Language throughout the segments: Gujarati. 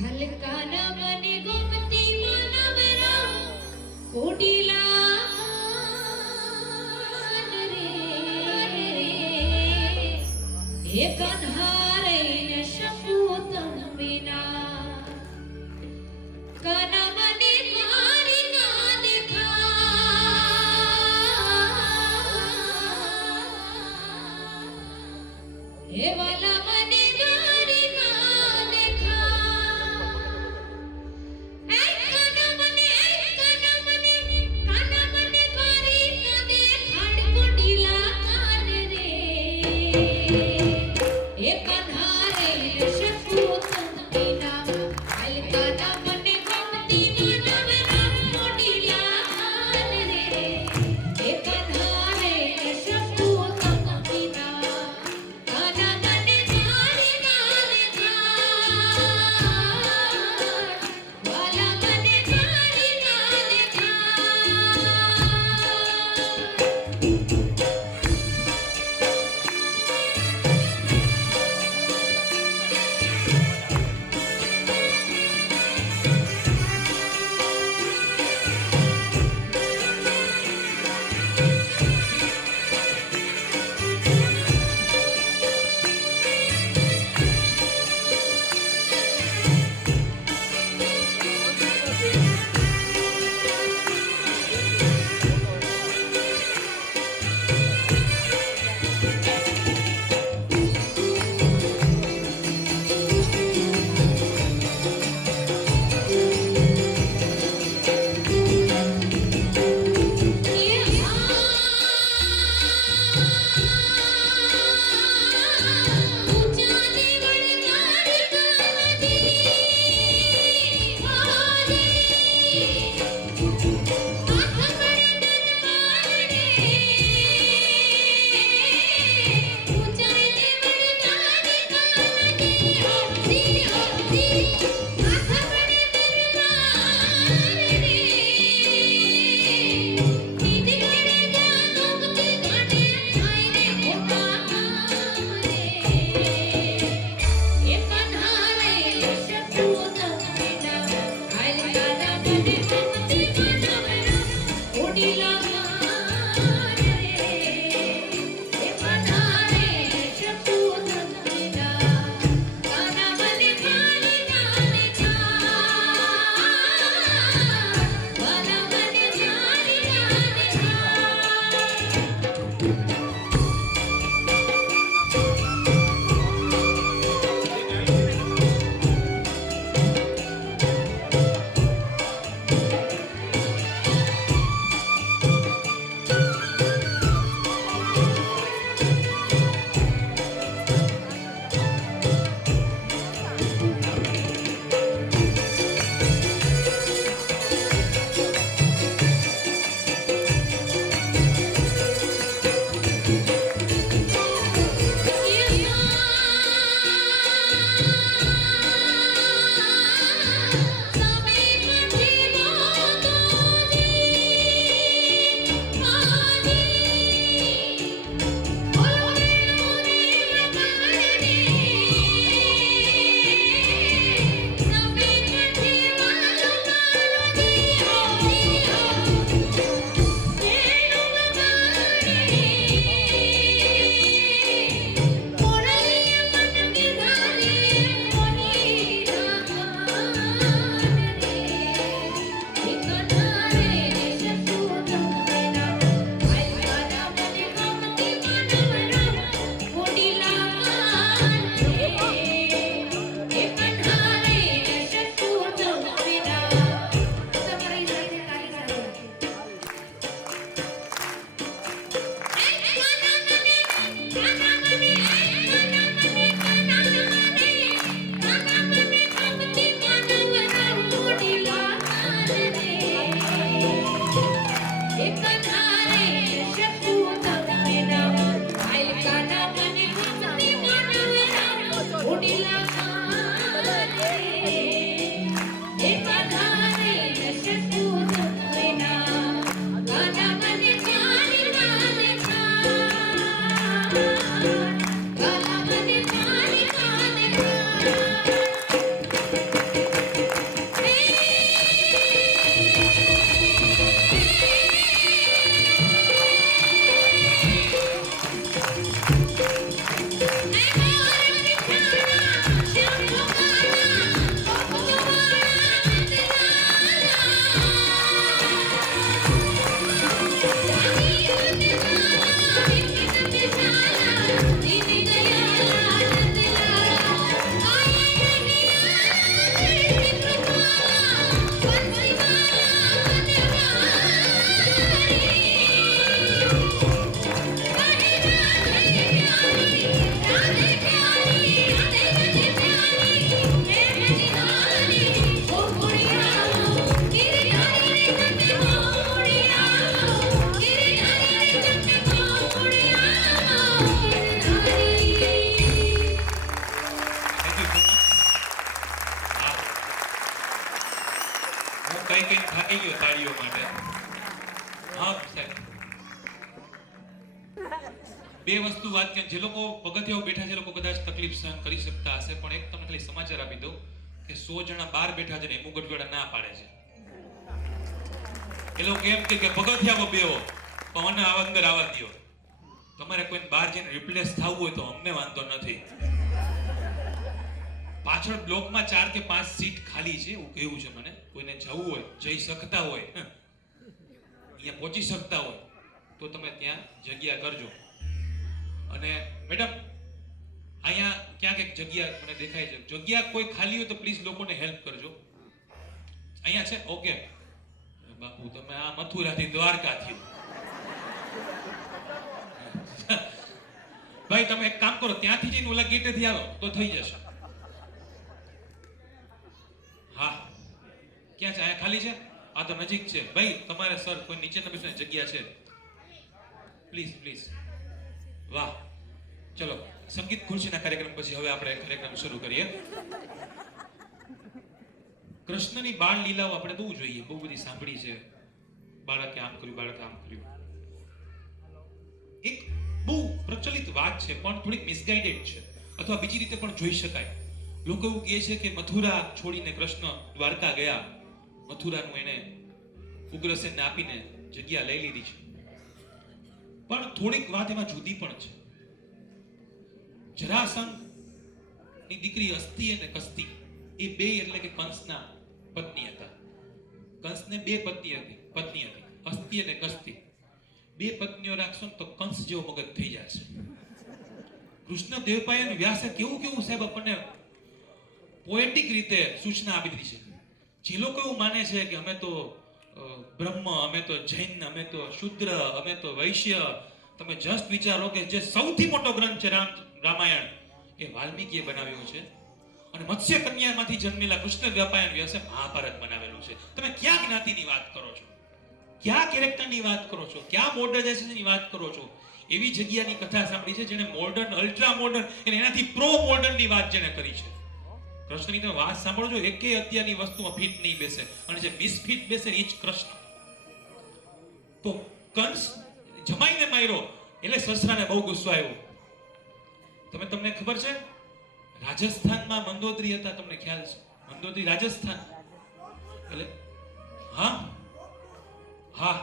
હલકાના મને ગમતી માનવરા કોડીલા રે એ કન્હારે ન શકું તમિના કાના મને તારી ના દેખા હે વાલા મને તારી ના દેખા એ કાના મને તારી ના દેખાડ કોડીલા કાન રે એ કન્હારે ન શકું તમિના હલકાના મને ગમતી માનવરા કોડીલા કાન રે એ કન્હારે ન શકું તમિના કાના મને બે વસ્તુ વાત કે જે લોકો પગથિયાઓ બેઠા છે, લોકો કદાચ તકલીફ સહન કરી શકતા હશે, પણ એક તમને ખાલી સમાચાર આપી દઉં કે 100 જણા બહાર બેઠા છે ને એમુ ગઢવાડા ના પાડે છે. એ લોકો એમ કે પગથિયામાં બેહો પણ મને અંદર આવવા દો. તમારે કોઈને બહાર જઈને રિપ્લેસ થવું હોય તો અમને વાંધો નથી. પાછળ બ્લોકમાં 4 કે 5 સીટ ખાલી છે એવું કહેવું છે મને. કોઈને જવું હોય, જઈ શકતા હોય, અહીંયા પહોંચી શકતા હોય તો તમે ત્યાં જગ્યા કરજો. અને મેડમ અહીંયા ક્યાંક એક જગ્યા મને દેખાય છે, જગ્યા કોઈ ખાલી હોય તો પ્લીઝ લોકોને હેલ્પ કરજો. અહીંયા છે? ઓકે બાપુ, તમે આ મથુરાથી દ્વારકા થયું. ભાઈ તમે એક કામ કરો, ત્યાંથી જઈને ઓલા ગેટેથી આવો તો થઈ જશે. હા ક્યાં છે? અહીંયા ખાલી છે? આ તો નજીક છે. ભાઈ તમારે સર કોઈ નીચે ન બેસવાની જગ્યા છે? Please please. વાહ, ચલો સંગીત ખુરશીના કાર્યક્રમ પછી હવે આપણે કાર્યક્રમ શરૂ કરીએ. કૃષ્ણની બાળ લીલાઓ આપણે બહુ જોઈએ, બહુ બધી સાંભળી છે. બાળકે આમ કર્યું, બાળકે આમ કર્યું. એક બહુ પ્રચલિત વાત છે પણ થોડીક મિસગાઈડેડ છે, અથવા બીજી રીતે પણ જોઈ શકાય. લોકો એવું કહે છે કે મથુરા છોડીને કૃષ્ણ દ્વારકા ગયા, મથુરાનું એને ઉગ્રસેનને આપીને જગ્યા લઈ લીધી છે. પણ થોડીક વાત એમાં જુદી પણ છે. જરાસંઘ ની દીકરી અસ્તી અને કસ્તી એ બે એટલે કે કંસના પત્ની હતા. કંસને બે પત્ની હતી, અસ્તી અને કસ્તી. બે પત્નીઓ રાખશો તો કંસ જેવો મગજ થઈ જશે. કૃષ્ણ દેવપાય અને વ્યાસે કેવું કેવું સાહેબ આપણને પોએટિક રીતે સૂચના આપી દીધી છે. જે લોકો એવું માને છે કે અમે તો બ્રહ્મ, અમે તો જૈન, અમે તો શુદ્ર, અમે તો વૈશ્ય, તમે જસ્ટ વિચારો કે જે સૌથી મોટો ગ્રંથ છે રામાયણ એ વાલ્મીકીએ બનાવ્યો છે, અને મત્સ્ય કન્યામાંથી જન્મેલા કૃષ્ણ દેવપાયન વ્યાસે મહાભારત બનાવેલું છે. તમે ક્યાં જ્ઞાતિની વાત કરો છો? ક્યાં કેરેક્ટરની વાત કરો છો? ક્યાં મોડર્નાઇઝેશનની વાત કરો છો? એવી જગ્યાની કથા સાંભળી છે જેને મોડર્ન, અલ્ટ્રા મોડર્ન અને એનાથી પ્રો મોડર્નની વાત જેને કરી છે. કૃષ્ણની તમે વાત સાંભળો છો, એકે અત્યારની વસ્તુમાં ફિટ નહીં બેસે, અને જે મિસફિટ બેસે એ જ કૃષ્ણ. તો કંસ જમાઈને માર્યો એટલે સસરાને બહુ ગુસ્સો આવ્યો. તમને ખબર છે રાજસ્થાનમાં મંદોદરી હતા, તમને ખ્યાલ છે? મંદોદરી રાજસ્થાન એટલે હા હા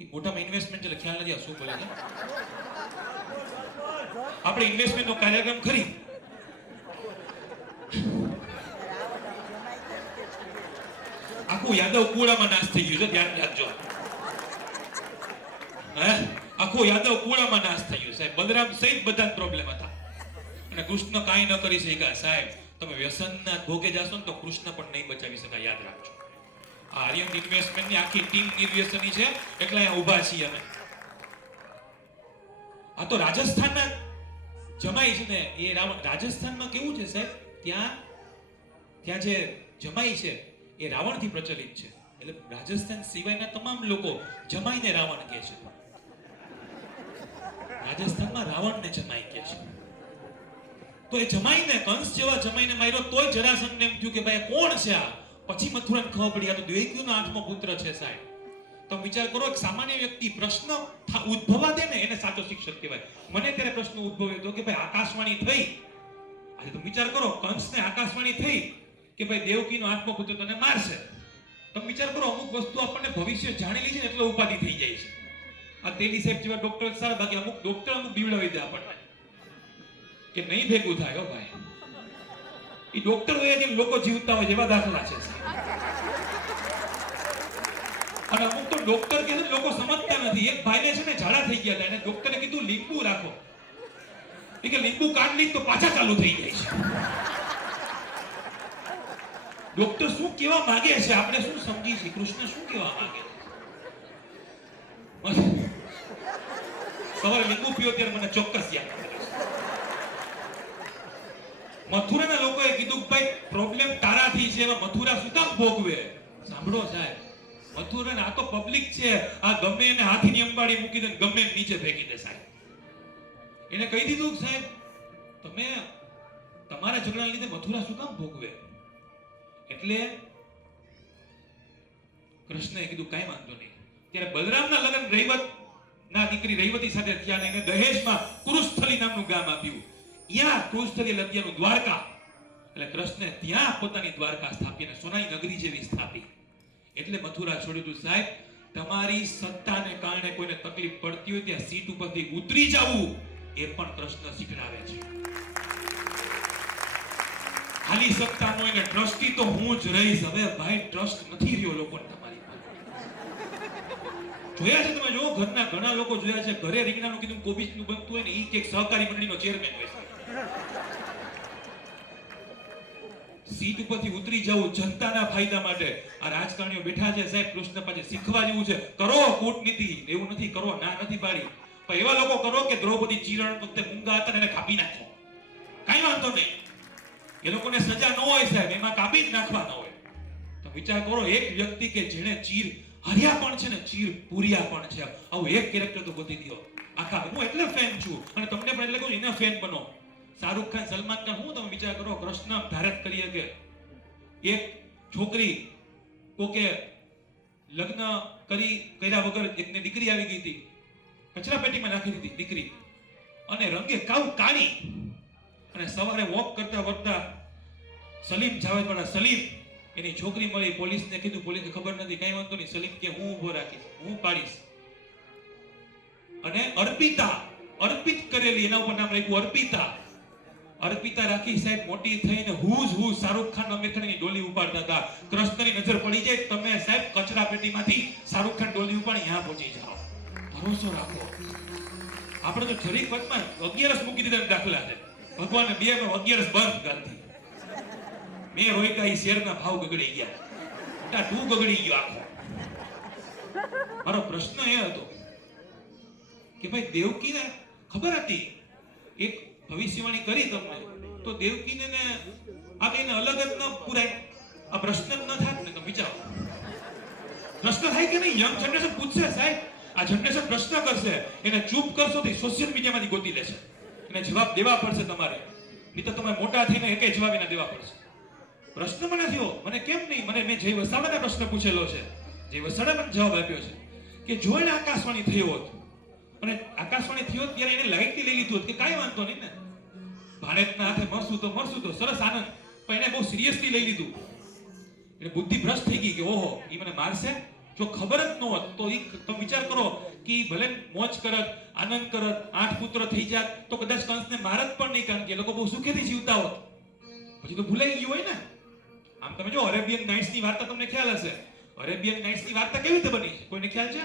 એ મોટામાં ઇન્વેસ્ટમેન્ટ એટલે ખ્યાલ નથી શું બોલે છે. આપણે ઇન્વેસ્ટમેન્ટનો કાર્યક્રમ કરી આખું યાદવ કુળામાં નાશ થઈ ગયું છે, ધ્યાન રાખજો. આખું યાદવ કુળામાં નાશ થઈ ગયું સાહેબ. બલરામ સહિત બધા પ્રોબ્લેમ હતા, અને કૃષ્ણ કાંઈ ન કરી શક્યા સાહેબ. તમે વ્યસનના ભોગે જાશો ને તો કૃષ્ણ પણ નહીં બચાવી શકાય, યાદ રાખજો. આ આર્યન ઇન્વેસ્ટમેન્ટની આખી ટીમ નિર્વ્યસની છે, એટલે અહીંયા ઊભા છીએ અમે. આ તો રાજસ્થાનના જમાઈ છે ને એ રાવણ. રાજસ્થાનમાં કેવું છે સાહેબ, ત્યાં જે જમાઈ છે એ રાવણથી પ્રચલિત છે. એટલે રાજસ્થાન સિવાયના તમામ લોકો જમાઈને રાવણ કહે છે. રાજસ્થાનમાં રાવણને જમાઈ કહે છે. તો એ જમાઈને, કંસ જેવા જમાઈને માર્યો તોય જરાસંઘને એમ થયું કે ભાઈ કોણ છે આ? પછી મથુરાને ખબર પડી આ તો દેવકીનો 8મો પુત્ર છે સાહેબ. તો વિચાર કરો, એક સામાન્ય વ્યક્તિ પ્રશ્ન ઉદ્ભવવા દે ને એને સાચો શિક્ષક કહેવાય. મને ત્યારે પ્રશ્ન ઉદ્ભવ્યો હતો કે ભાઈ આકાશવાણી થઈ, આજે તો વિચાર કરો કંસને આકાશવાણી થઈ કે ભાઈ દેવકીનો 8મો પુત્ર તને મારશે. તમે વિચાર કરો, અમુક વસ્તુ આપણને ભવિષ્ય જાણી લી છે ને એટલે ઉપાધિ થઈ જાય છે. આ તેલી સાહેબ જેવા ડોક્ટર સારા, બાકી અમુક ડોક્ટર અમુક બીવડાવી દે આપણને કે નહીં ભેગું થાય હો ભાઈ. એ ડોક્ટર હોય જેમ લોકો જીવતા હોય જેવા દાખલા છે. અને અમુક તો ડોક્ટર કહે છે લોકો સમજતા નથી. એક ભાઈને છે ને ઝાડા થઈ ગયા હતા, એને ડોક્ટરે કીધું લીંબુ રાખો. એ કે લીંબુ કાઢ લી તો પાછા ચાલુ થઈ જાય છે. ડોક્ટર શું કહેવા માંગે છે આપણે શું સમજી છીએ? કૃષ્ણ શું કહેવા માંગે છે? સવારે લીંબુ પીઓ ત્યારે મને ચોક્કસ યાદ આવે. મથુરાના લોકોએ કીધું ભાઈ પ્રોબ્લેમ તારાથી છે, એમાં મથુરા શું કામ ભોગવે? સાંભળો સાહેબ, મથુરા આ તો પબ્લિક છે, આ ગમે એને હાથીની અંબાડી મૂકી દે ગમે નીચે ફેંકી દે સાહેબ. એને કહી દીધું સાહેબ તમે તમારા ઝઘડાના લીધે મથુરા શું કામ ભોગવે? એટલે કૃષ્ણએ કીધું કાંઈ વાંધો નહીં. ત્યારે બલરામના લગ્ન રૈવત ના દીકરી રૈવતી સાથે થયા ને એને દહેજમાં કુરુસ્થલી નામનું ગામ આપ્યું. ત્યાં કુરુસ્થલી એટલે અત્યારનું દ્વારકા. એટલે કૃષ્ણે ત્યાં પોતાની દ્વારકા સ્થાપી અને સોનાની નગરી જેવી સ્થાપી. એટલે મથુરા છોડ્યું હતું. સાહેબ, તમારી સત્તાને કારણે કોઈને તકલીફ પડતી હોય ત્યાં સીટ ઉપરથી ઉતરી જવું એ પણ કૃષ્ણ શીખડાવે છે. ખાલી સત્તા નો એને ટ્રસ્ટી તો હું જ રહીશ. હવે ભાઈ ટ્રસ્ટ નથી રહ્યો લોકોને તમારી પર. જોયા છે તમે? જો ઘરના ઘણા લોકો જોયા છે, ઘરે રીંગણાનું કીધું કોબીજનું બનતું હોય ને ઈ એક સહકારી મંડળીનો ચેરમેન હોય છે. સીટ ઉપરથી ઉતરી જવું જનતાના ફાયદા માટે. આ રાજકારણીઓ બેઠા છે સાહેબ, કૃષ્ણ પાસે શીખવા જેવું છે. કરો કૂટનીતિ, એવું નથી કરો, ના નથી પાડી, પણ એવા લોકો કરો કે દ્રૌપદી ચીરણ વખતે મૂંગા હતા એને કાપી નાખો, કાઈ વાંધો નહીં. એ લોકોને સજા ન હોય સાહેબ, એમાં કાપી જ નાખવા ન હોય. તો વિચાર કરો, એક વ્યક્તિ કે જેને ચીર હર્યા પણ છે ને ચીર પૂર્યા પણ છે, આવું એક કેરેક્ટર તો ગોતી દો આખા. હું એટલે ફેન છું અને તમને પણ એટલે કહું એના ફેન બનો. શાહરુખ ખાન, સલમાન ખાન, હું તમે વિચાર કરો, કૃષ્ણ ધારત કરીએ કે એક છોકરી કોકે લગ્ન કર્યા વગર એકને દીકરી આવી ગઈ હતી, કચરા પેટીમાં નાખી દીધી દીકરી, અને રંગે કાવ કાળી, અને સવારે વોક કરતા વળતા સલીમ જાવેદવાળા સલીમ એની છોકરી મળી. પોલીસને કીધું, પોલીસને ખબર નથી, કઈ વાંધો નહીં, સલીમ કે હું ઉભો રાખીશ, હું પાડીશ. અને અર્પિત કરેલી, એના ઉપર નામ રાખ્યું અર્પિતા. અર્પિતા રાખી સાહેબ મોટી થઈને હુઝ શાહરુખ ખાન, આમિર ખાનની ડોલી ઉપાડતા હતા. કૃષ્ણની નજર પડી જાય તમે સાહેબ કચરા પેટીમાંથી શાહરુખ ખાન ડોલી ઉપાડી અહીંયા પહોંચી જાઓ. ભરોસો રાખો. આપણે તો જરીક વખતમાં 11 મૂકી દીધા દાખલા છે. ભગવાને 2 માં 11 બંધ કરતી. મેં રોયકા ઈ શેરના ભાવ ગગડી ગયા, મોટા તું ગગડી ગયો આખો. મારો પ્રશ્ન એ હતો કે ભાઈ દેવકીને ખબર હતી, એક ભવિષ્યવાણી કરી તમને, તો દેવકીને ને આ બેને અલગ જ ન પુરાય, આ પ્રશ્ન જ ન થાય ને. તમે વિચારો, પ્રશ્ન થાય કે નહીં? યંગ જનરેશન પૂછશે સાહેબ, આ જનરેશન પ્રશ્ન કરશે, એને ચૂપ કરશો તો સોશિયલ મીડિયામાંથી ગોતી લેશે, એને જવાબ દેવા પડશે તમારે, નહીં તો તમે મોટા થઈને એકે જવાબ એના દેવા પડશે. પ્રશ્ન મને થયો, મને કેમ નહીં, મને મેં જય વસાવાને પ્રશ્ન પૂછેલો છે, જય વસાવાએ મને જવાબ આપ્યો છે કે જો એને આકાશવાણી થયો હોત, અને આકાશવાણી થયો ત્યારે એને લાઈટથી લઈ લીધું હોત કે કાંઈ વાંધો નહીં ને, ભારતના હાથે મરશું તો સરસ આનંદ, પણ એને બહુ સિરિયસલી લઈ લીધું. એટલે બુદ્ધિ ભ્રષ્ટ થઈ ગઈ કે ઓહો એ મને મારશે. જો ખબર જ ન હોત તો તમે વિચાર કરો કે ભલે મોજ કરત, આનંદ કરત, 8 પુત્ર થઈ જાત તો કદાચ કંસને મારત પણ નહીં, કારણ કે એ લોકો બહુ સુખેથી જીવતા હોત. પછી તો ભૂલાઈ ગયું હોય ને. આમ તમે જો અરેબિયન નાઇટ્સની વાર્તા તમને ખ્યાલ હશે. અરેબિયન નાઇટ્સની વાર્તા કેવી રીતે બની છે કોઈને ખ્યાલ છે?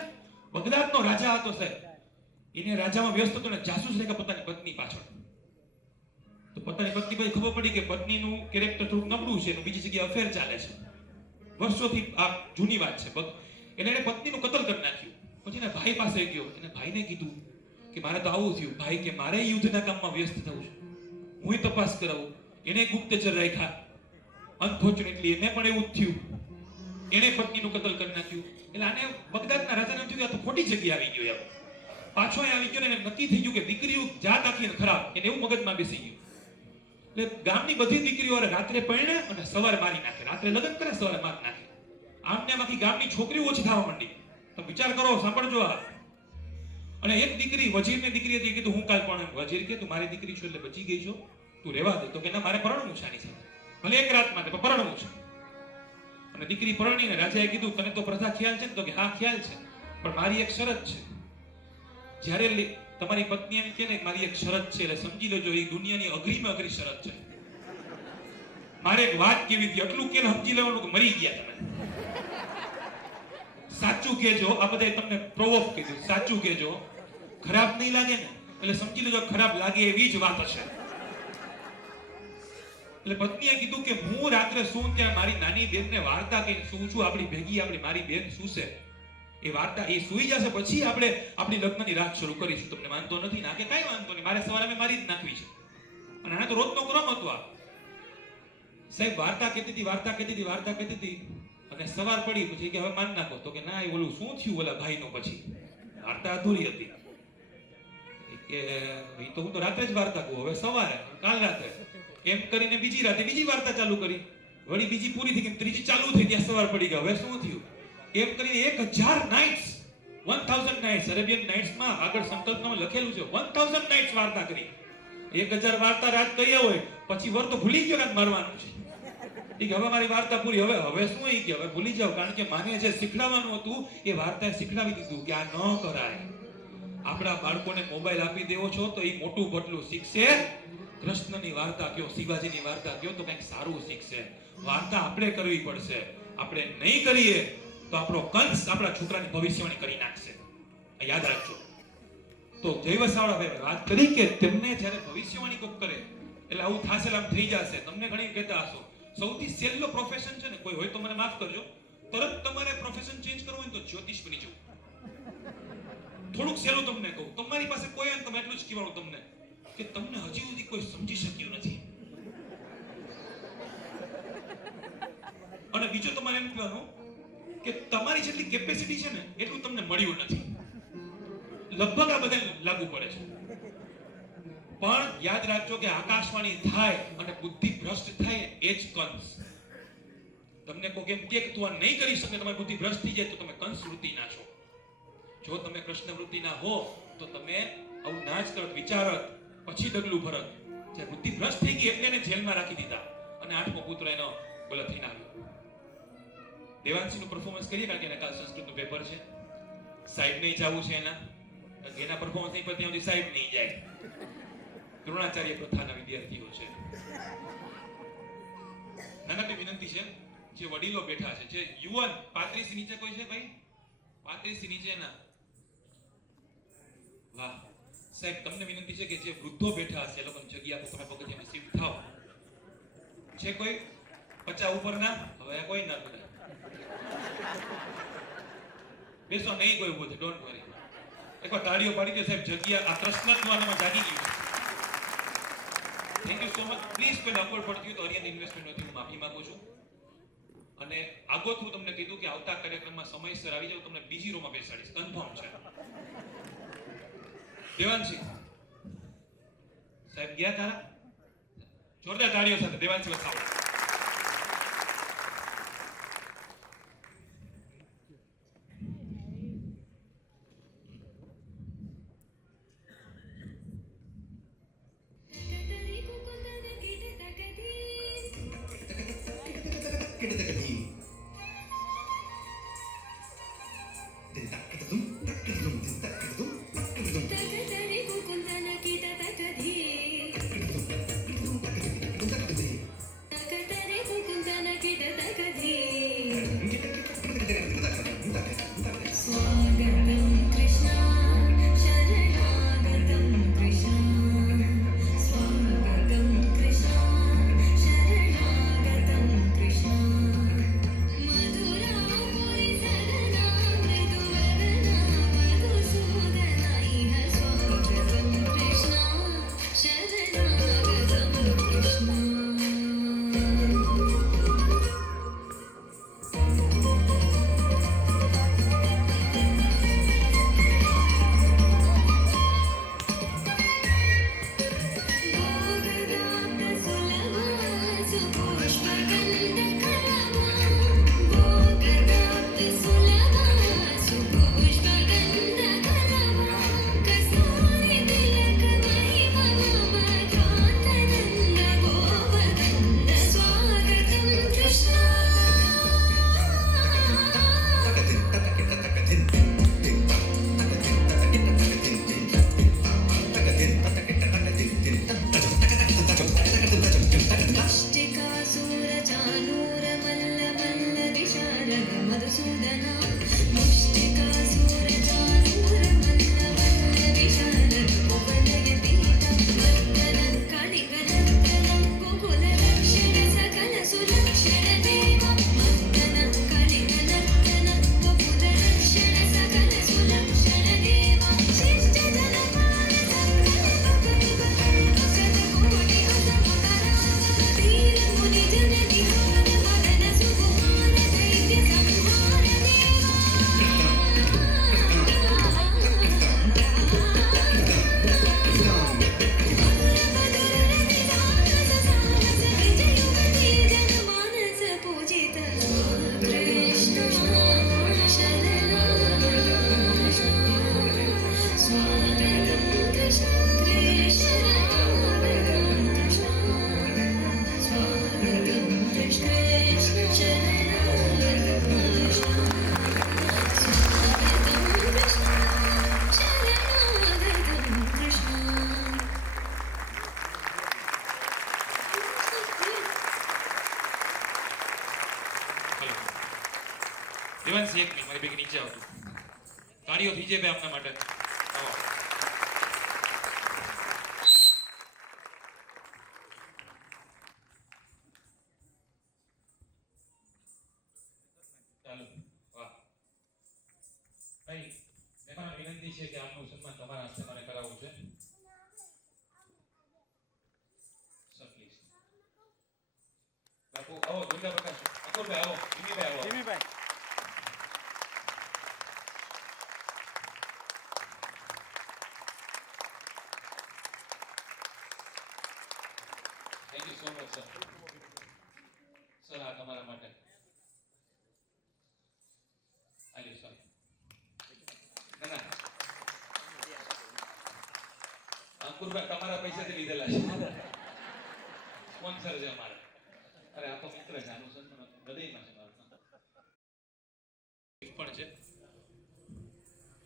બગદાદનો રાજા હતો સાહેબ, એને રાજામાં વ્યસ્ત હતો ને જાસૂસ રેખા પોતાની પત્ની પાછળ. તો પોતાની પત્ની પછી ખબર પડી કે પત્નીનું કેરેક્ટર થોડું નબળું છે, બીજી જગ્યાએ અફેર ચાલે છે, વર્ષોથી આ જૂની વાત છે. એટલે એને પત્નીનું કતલ કરી નાખ્યું. પછી એના ભાઈ પાસે ગયો, એને ભાઈને કીધું કે મારે તો આવું થયું. ભાઈ કે મારે યુદ્ધના કામમાં વ્યસ્ત થવું છે, હું તપાસ કરાવું. એને ગુપ્તચર રાખ્યા. અનફોર્ચ્યુનેટલી એને પણ એવું જ થયું, એને પત્નીનું કતલ કરી નાખ્યું. એટલે આને બગદાદના રાજાને થયું કે આ તો ખોટી જગ્યાએ આવી ગયો. પાછો આવી ગયો ને એને નક્કી થઈ ગયું કે દીકરીઓ જાત આખી ખરાબ, એને એવું મગજમાં બેસી ગયું. એટલે ગામની બધી દીકરીઓ રાત્રે પરણે અને સવારે મારી નાખે, રાત્રે લગ્ન કરે સવારે મારી નાખે. આમને આમાંથી ગામની છોકરીઓ ઓછી થવા માંડી. તમે વિચાર કરો, સાંભળજો આ. અને એક દીકરી વજીરની દીકરી હતી, કીધું હું કાલ પણ વજીર કે તું મારી દીકરી છો એટલે બચી ગઈ છો, તું રહેવા દે. તો કે ના મારે પરણવું છે આની સાથે, ભલે એક રાત માટે પરણવું છે. અને દીકરી પરણીને રાજાએ કીધું તને તો પ્રથા ખ્યાલ છે ને? તો કે હા ખ્યાલ છે, પણ મારી એક શરત છે. જ્યારે તમારી પત્ની એમ કે ને મારી એક શરત છે, એટલે સમજી લેજો એ દુનિયાની અઘરીમાં અઘરી શરત છે. મારે એક વાત કેવી હતી, એટલું કે સમજી લેવાનું કે મરી ગયા તમે. સાચું કહેજો, આ બધા તમને પ્રોવોક કીધું, સાચું કહેજો, ખરાબ નહીં લાગે ને એટલે સમજી લેજો ખરાબ લાગે એવી જ વાત હશે. એટલે પત્નીએ કીધું કે હું રાત્રે સૂન ત્યાં મારી નાની બેનને વાર્તા કહીને સૂવું છું, આપણી ભેગી આપણી મારી બેન સૂશે. એ વાર્તા એ સૂઈ જશે પછી આપણે આપણી લગ્નની રાત શરૂ કરીશું. તમને વાંધો નથી ના? કે કાંઈ વાંધો નહીં, મારે સવારે મેં મારી જ નાખવી છે. અને આને તો રોજનો ક્રમ હતો આ. સાહેબ વાર્તા કહેતી હતી અને સવાર પડી પછી કે હવે માન નાખો. તો કે ના એ ઓલું શું થયું ઓલા ભાઈનું? પછી વાર્તા અધૂરી હતી કે એ તો હું તો રાત્રે જ વાર્તા કહું, હવે સવારે કાલ રાત્રે એમ કરીને બીજી રાતે બીજી વાર્તા ચાલુ કરી, વળી બીજી પૂરી થઈ ગઈ, ત્રીજી ચાલુ થઈ, ત્યાં સવાર પડી ગઈ. હવે શું થયું? એમ કરીને 1000 નાઇટ્સ 1000 નાઇટ્સ અરેબિયન નાઇટ્સમાં આગળ સંકલ્પનામાં લખેલું છે 1000 નાઇટ્સ વાર્તા કરી. 1000 વાર્તા રાત કહી હોય પછી વર તો ભૂલી ગયો કે મારવાનું છે. ઠીક, હવે મારી વાર્તા પૂરી. હવે શું ઈ કે હવે ભૂલી જાવ, કારણ કે માને જે શીખડાવવાનું હતું એ વાર્તાએ શીખડાવી દીધું કે આ ન કરાય. આપણા બાળકોને મોબાઈલ આપી દેવો છો તો એ મોટું પટલું શીખશે. કૃષ્ણની વાર્તા કયો, શિવાજીની વાર્તા કયો તો કંઈક સારું શીખશે. વાર્તા આપણે કરવી પડશે. આપણે નહીં કરીએ તો આપણો કંસ આપણા છોકરાની ભવિષ્યવાણી કરી નાખશે. આ યાદ રાખજો. તો જય વસાવડાભાઈ વાત કરી કે તેમને જ્યારે ભવિષ્યવાણી કોક કરે એટલે આવું થાશે, આમ થઈ જશે. તમને ઘણી કહેતા હશો સૌથી સહેલો પ્રોફેશન છે ને, કોઈ હોય તો મને માફ કરજો, તરત તમારે પ્રોફેશન ચેન્જ કરવું હોય તો જ્યોતિષ બની જવું. થોડુંક સહેલું તમને કહું, તમારી પાસે કોઈ હોય તમે એટલું જ કહેવાનું તમને કે તમને હજી સુધી કોઈ સમજી શક્યું નથી. અને બીજું તમારે એમ કહેવાનું કે તમારી જેટલી કેપેસિટી છે ને એટલું તમને મળ્યું નથી. લગભગ આ બધા લાગુ પડે છે. પણ યાદ રાખજો કે આકાશવાણી થાય અને બુદ્ધિ ભ્રષ્ટ થાય એ જ કંસ. તમને કોઈ કેમ કે તું આ નહીં કરી શકે, તમારી બુદ્ધિ ભ્રષ્ટ થઈ જાય તો તમે કંસ વૃત્તિના છો. જો તમે કૃષ્ણ વૃત્તિના હો તો તમે આવું ના જ કરત, વિચારત, પછી ડગલું ભરત. જે બુદ્ધિ ભ્રષ્ટ થઈ ગઈ એટલે એને જેલમાં રાખી દીધા અને 8મો પુત્ર એનો બોલા થઈને આવ્યો. દેવાંશીનું પરફોર્મન્સ કરીએ કારણ કે એના કાલ સંસ્કૃતનું પેપર છે. સાહેબ નહીં જવું છે એના પરફોર્મન્સ નહીં પર ત્યાં સાહેબ નહીં જાય. દ્રોણાચાર્ય પ્રથાના વિદ્યાર્થીઓ છે. નાનકડી વિનંતી છે, જે વડીલો બેઠા છે, જે યુવાન 35 નીચે કોઈ છે ભાઈ? 35 નીચે ના? વાહ સાહેબ, તમને વિનંતી છે કે જે વૃદ્ધો બેઠા હશે એ લોકોની જગ્યા પર તમે પગથિયામાં શિફ્ટ થાઓ. છે કોઈ 50 ઉપર ના? હવે કોઈ ના કરે. બેસો, નહીં કોઈ ઉભો છે, ડોન્ટ વરી. એકવાર તાળીઓ પાડી દો સાહેબ, જગ્યા આ તૃષ્ણાત્મામાં જાગી ગયું. Thank you so much. Please કોઈ અપવર્ડ પડતી હોય તો અરિયન ઇન્વેસ્ટમેન્ટ નથી, હું માફી માંગુ છું. અને આગોતરું તમને કીધું કે આવતા કાર્યક્રમમાં સમયસર આવી જાવ, તમને બીજી રોમાં બેસાડીશ, કન્ફર્મ છે. દેવાંશી સાહેબ ગયા તારા? જોરદાર તાળીઓ સાથે દેવાંશી વસાવા. છે એક મિનિટ મારી ભેગી નીચે આવતું તાળીઓ થઈ જાય ભાઈ આપના માટે આવો. ચાલો વાહ ભાઈ મહેમાન વિનંતી છે કે આપનું સન્માન તમારા હસ્તે મને કરાવવું છે સર પ્લીઝ બાપુ આવો દુર્ગા પ્રકાશ અતુલભાઈ આવો જીમીભાઈ આવો thank you so much sir sir આ તમારા માટે આલ્યો સર ના અંકુરભાઈ તમારા પૈસાથી લીધેલા છે સ્પોન્સર છે અમારા અરે આ તો મિત્ર છે આનું સન્માન હૃદયમાં છે મારું પણ છે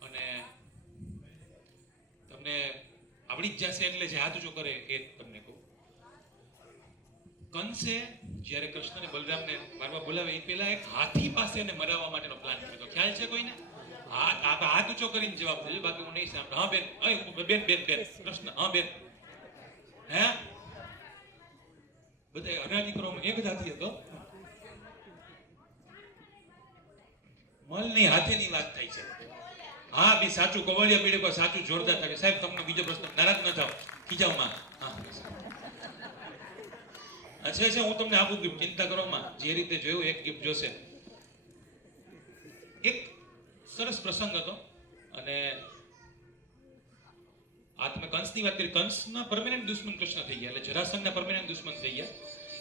અને તમને આવડી જ જશે એટલે જે હાથ ઊંચો કરે એ તમને કહું કંસે જ્યારે કૃષ્ણને બલરામને મારવા બોલાવે એ પહેલા એક હાથી પાસે એને મરાવવા માટેનો પ્લાન કર્યો હતો ખ્યાલ છે કોઈને હાથ ઊંચો કરીને જવાબ દેજો બાકી હું નહીં સાંભળું હા બેન બેન બેન બેન કૃષ્ણ હા બેન હે બધા અનાજી કરવામાં એક જ હાથી હતો મલની હાથેની વાત થાય છે હા બી સાચું કવળિયા પીડે પર સાચું જોરદાર થાય સાહેબ તમને બીજો પ્રશ્ન નારાજ ન થાવ ખીજાવમાં હા અચ્છા હું તમને આપું ગિફ્ટ ચિંતા કરો માં જે રીતે જોયું એક ગિફ્ટ જોશે એક સરસ પ્રસંગ હતો અને આ તમે કંસની વાત કરી કંસના પરમેનન્ટ દુશ્મન કૃષ્ણ થઈ ગયા એટલે જરાસંઘના પરમેનન્ટ દુશ્મન થઈ ગયા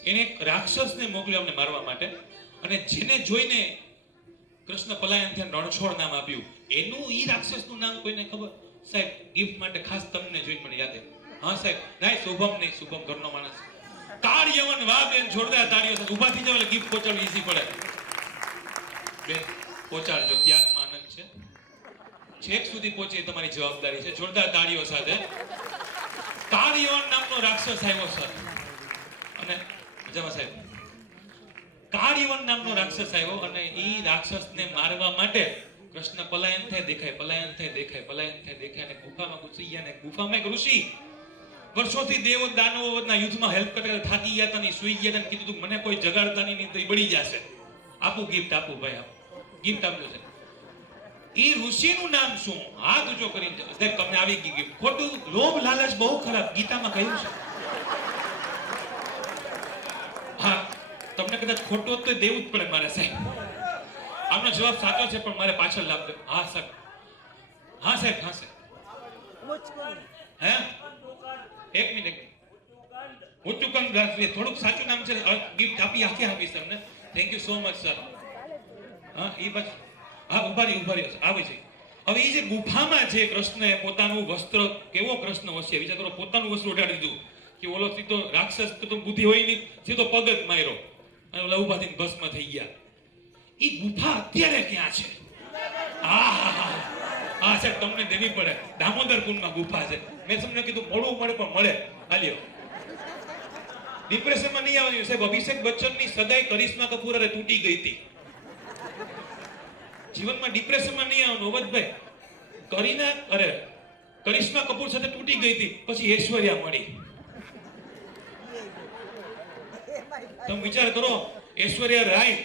એને એક રાક્ષસને મોકલ્યો અમને મારવા માટે અને જેને જોઈને કૃષ્ણ પલાયન થઈને રણછોડ નામ આપ્યું એનું ઈ રાક્ષસનું નામ કોઈને ખબર સાહેબ ગિફ્ટ માટે ખાસ તમને જોઈને મને યાદ હા સાહેબ ના શુભમ નહીં શુભમ ઘરનો માણસ તાળીઓન વાહ બેન જોરદાર તાળીઓ સાથે ઊભા થઈ જાવ એટલે ગિફ્ટ પહોંચાડવી ઈઝી પડે બેન પહોંચાડજો ત્યાગમાં આનંદ છે છેક સુધી પહોંચે તમારી જવાબદારી છે જોરદાર તાળીઓ સાથે તાળીઓન નામનો રાક્ષસ આવ્યો સર અને મજામાં સાહેબ કાળીવન નામનો રાક્ષસ આવ્યો અને ઈ રાક્ષસને મારવા માટે કૃષ્ણ પલાયન થાય દેખાય પલાયન થાય દેખાય પલાયન થાય દેખાય અને ગુફામાં ઘૂસી ગયા ને ગુફામાં એક ઋષિ વર્ષોથી દેવો દાનવો વચ્ચેના યુદ્ધમાં હેલ્પ કરતા થાકી ગયા હતા ને સુઈ ગયા હતા ને કીધું મને કોઈ જગાડતા નહીં તો એ બળી જશે આપું ગિફ્ટ આપું ભાઈ આપું ગિફ્ટ આપજો છે ઈ ઋષિનું નામ શું હાથ ઊંચો કરીને દેખ તમને આવી ગઈ ગિફ્ટ ખોટું લોભ લાલચ બહુ ખરાબ ગીતામાં કહ્યું છે હા તમને કદાચ ખોટો તો દેવું જ પડે મારે સાહેબ આમનો જવાબ સાચો છે પણ મારે પાછળ લાભ દે હા સાહેબ હા સાહેબ હા સાહેબ હે એક મિનિટ ઉત્તુકન ગાંધી થોડુંક સાચું નામ છે ગિફ્ટ આખી આપીશ તમને thank you so much sir હા એ બસ હા ઉભા રહ્યો આવે છે હવે એ જે ગુફામાં છે કૃષ્ણએ પોતાનું વસ્ત્ર કેવો કૃષ્ણ વસ્ય વિચાર કરો પોતાનું વસ્ત્ર ઉડાડી દીધું કે ઓલો સીધો રાક્ષસ તો બુદ્ધિ હોય નહીં સીધો પગ જ માર્યો અને ઓલા ઉભા થઈને ભસ્મ થઈ ગયા એ ગુફા અત્યારે ક્યાં છે હા સાહેબ તમને દેવી પડે દામોદર કુંડમાં ગુફા છે મેં તમને કીધું મોડું મળે પણ મળે હાલ્યો ડિપ્રેશનમાં નહીં આવવાનું સાહેબ અભિષેક બચ્ચનની સગાઈ કરિશ્મા કપૂર અરે તૂટી ગઈ હતી જીવનમાં ડિપ્રેશનમાં નહીં આવવાનું અવધભાઈ કરિશ્મા કપૂર સાથે તૂટી ગઈ હતી પછી ઐશ્વર્યા મળી તમે વિચાર કરો ઐશ્વર્યા રાય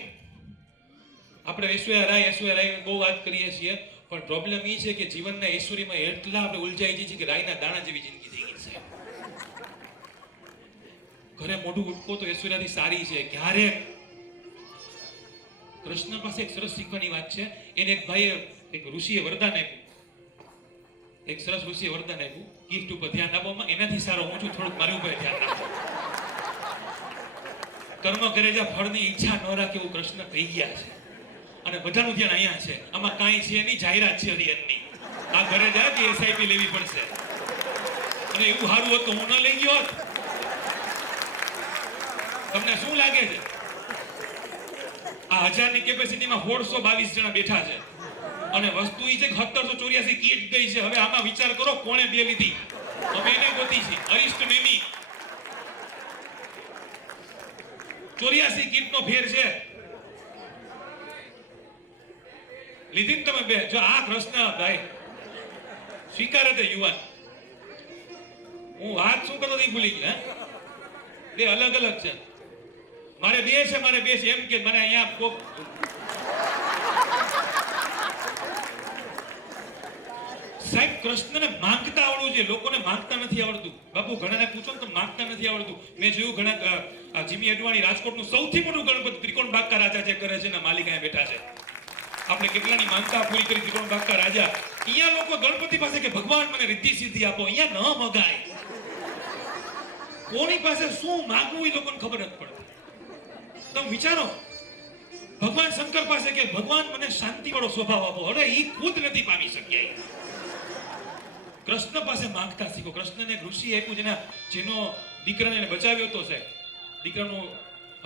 આપણે ઐશ્વર્યા રાય બહુ વાત કરીએ છીએ પણ પ્રોબ્લેમ એ છે કે જીવનના ઐશ્વર્યમાં એટલા આપણે ઉલઝાઈ જઈએ છીએ કે રાયના દાણા જેવી જિંદગી થઈ ગઈ છે ઘરે મોઢું ઉટકો તો ઐશ્વર્યાથી સારી છે ક્યારે કૃષ્ણ પાસે એક સરસ શીખવાની વાત છે એને એક ભાઈએ એક ઋષિએ વરદાન આપ્યું એક સરસ ઋષિએ વરદાન આપ્યું ગિફ્ટ ઉપર ધ્યાન આપવામાં એનાથી સારો હું છું થોડુંક મારી ઉપર ધ્યાન આપો કર્મ કરે જા ફળની ઈચ્છા ન રાખે એવું કૃષ્ણ કહી ગયા છે અને બધાનું ધ્યાન અહીંયા છે આમાં કાંઈ છે નહીં જાહેરાત છે હરિયનની આ ઘરે જાય કે એસઆઈપી લેવી પડશે અને એવું સારું હોત તો હું ન લઈ ગયો હોત તમને શું લાગે છે આ 1000 ની કેપેસિટીમાં 1622 જણા બેઠા છે અને વસ્તુ ઈ છે 1784 કીટ ગઈ છે હવે આમાં વિચાર કરો કોણે બે લીધી અમે એને ગોતી છે અરિષ્ટ મેમી 84 કીટ નો ફેર છે લીધી ને તમે બે? જો આ કૃષ્ણ ભાઈ સ્વીકારે તે યુવાન. હું વાત શું કરતો એ ભૂલી ગયો. બે અલગ અલગ છે. મારે બે છે એમ કે મને અહીંયા કોક સાહેબ કૃષ્ણને માંગતા આવડવું છે. લોકોને માંગતા નથી આવડતું. બાપુ ઘણાને પૂછો ને તો માંગતા નથી આવડતું. મેં જોયું ઘણા જીમી અડવાણી રાજકોટનું સૌથી મોટું ગણપતિ ત્રિકોણ બાગકા રાજા જે કરે છે ને માલિક અહીંયા બેઠા છે. આપણે કેટલાની માંગતા પૂરી કરી ત્રિકોણ બાગકા રાજા. અહીંયા લોકો ગણપતિ પાસે કે ભગવાન મને રિદ્ધિ સિદ્ધિ આપો. અહીંયા ન મગાય. કોની પાસે શું માંગવું એ લોકોને ખબર નથી પડતી. તમે વિચારો ભગવાન શંકર પાસે કે ભગવાન મને શાંતિ વાળો સ્વભાવ આપો. અરે એ ખુદ નથી પામી શક્યા. કૃષ્ણ પાસે માંગતા શીખો. કૃષ્ણને એક ઋષિ આપ્યું જેનો દીકરાને એને બચાવ્યો હતો સાહેબ. દીકરાનું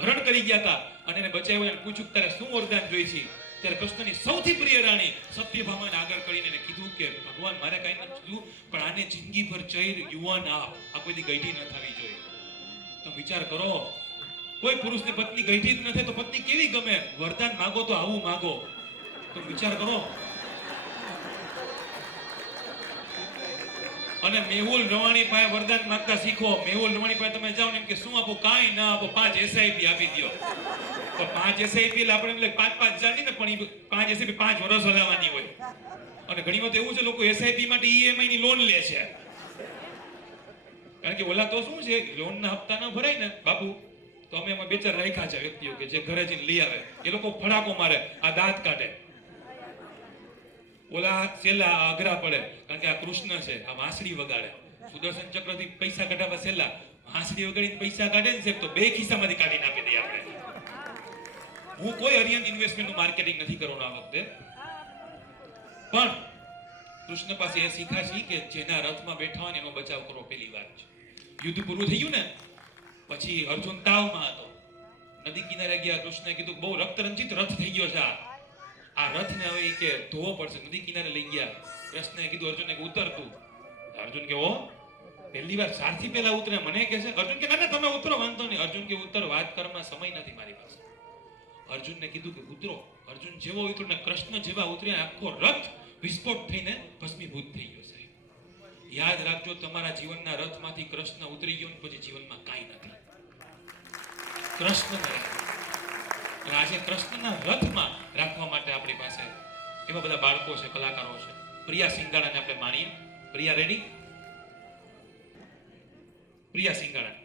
હરણ કરી ગયા હતા અને એને બચાવ્યો અને પૂછ્યું તારે શું વરદાન જોઈ છે? ત્યારે કૃષ્ણની સૌથી પ્રિય રાણી સત્યભામાને આગળ કરીને એને કીધું કે ભગવાન મારે કઈ નથી કીધું પણ આને જિંદગીભર ચૈર યુવાન આ કોઈથી ગઈઢી ન થવી જોઈએ. તો વિચાર કરો કોઈ પુરુષની પત્ની ગઈઢી જ ન થાય તો પત્ની કેવી ગમે? વરદાન માંગો તો આવું માંગો. તો વિચાર કરો. અને મેહુલ રવાણી પાસે વરદાન માંગતા શીખો. મેહુલ રવાણી પાસે તમે જાઓ ને એમ કે શું આપો? કાંઈ ના આપો, 5 SIP આપી દો. તો 5 SIP એટલે આપણે એટલે 5 જાણી ને પણ 5 SIP 5 વર્ષ હલાવવાની હોય. અને ઘણી વખત એવું છે લોકો SIP માટે EMI ની લોન લે છે. કારણ કે ઓલા તો શું છે લોન ના હપ્તા ન ભરાય ને બાપુ તો અમે એમાં 2-4 રાખ્યા છે વ્યક્તિઓ કે જે ઘરે જઈને લઈ આવે. એ લોકો ફડાકો મારે, આ દાંત કાઢે, ઓલા સેલા અઘરા પડે કારણ કે આ કૃષ્ણ છે, આ વાંસળી વગાડે. સુદર્શન ચક્રથી પૈસા કઢાવવા સેલા, વાંસળી વગાડીને પૈસા કાઢે ને સાહેબ તો 2 ખિસ્સામાંથી કાઢીને આપી દે આપણે. હું કોઈ અરિયન ઇન્વેસ્ટમેન્ટનું માર્કેટિંગ નથી કરવાનો આ વખતે, પણ કૃષ્ણ પાસે એ શીખાશી કે જેના રથમાં બેઠા હોય એનો બચાવ કરવો પહેલી વાત છે. યુદ્ધ પૂરું થઈ ગયું ને પછી અર્જુન તાવમાં હતો, નદી કિનારે ગયા. કૃષ્ણએ કીધું બહુ રક્તરંજિત રથ થઈ ગયો છે આ રથને હવે કે ધોવો પડશે. નદી કિનારે લઈ ગયા. કૃષ્ણએ કીધું અર્જુનને કે ઉતર તું. અર્જુન કે ઓ પહેલી વાર સારથી પહેલા ઉતરે મને કે છે. અર્જુન કે ના તમે ઉતરો વાંધો નહીં. અર્જુન કે ઉતર વાત કરવાનો સમય નથી મારી પાસે. અર્જુનને કીધું કે ઉતરો. અર્જુન જેવો ઉતરો ને કૃષ્ણ જેવા ઉતર્યા આખો રથ વિસ્ફોટ થઈને ભસ્મીભૂત થઈ ગયો. સાહેબ યાદ રાખજો તમારા જીવનના રથમાંથી કૃષ્ણ ઉતરી ગયો ને પછી જીવનમાં કાંઈ નથી. કૃષ્ણ આજે કૃષ્ણના રથમાં રાખવા માટે આપણી પાસે એવા બધા બાળકો છે, કલાકારો છે. પ્રિયા સિંગાડાને આપણે માણીએ. પ્રિયા રેડી? પ્રિયા સિંગાડા.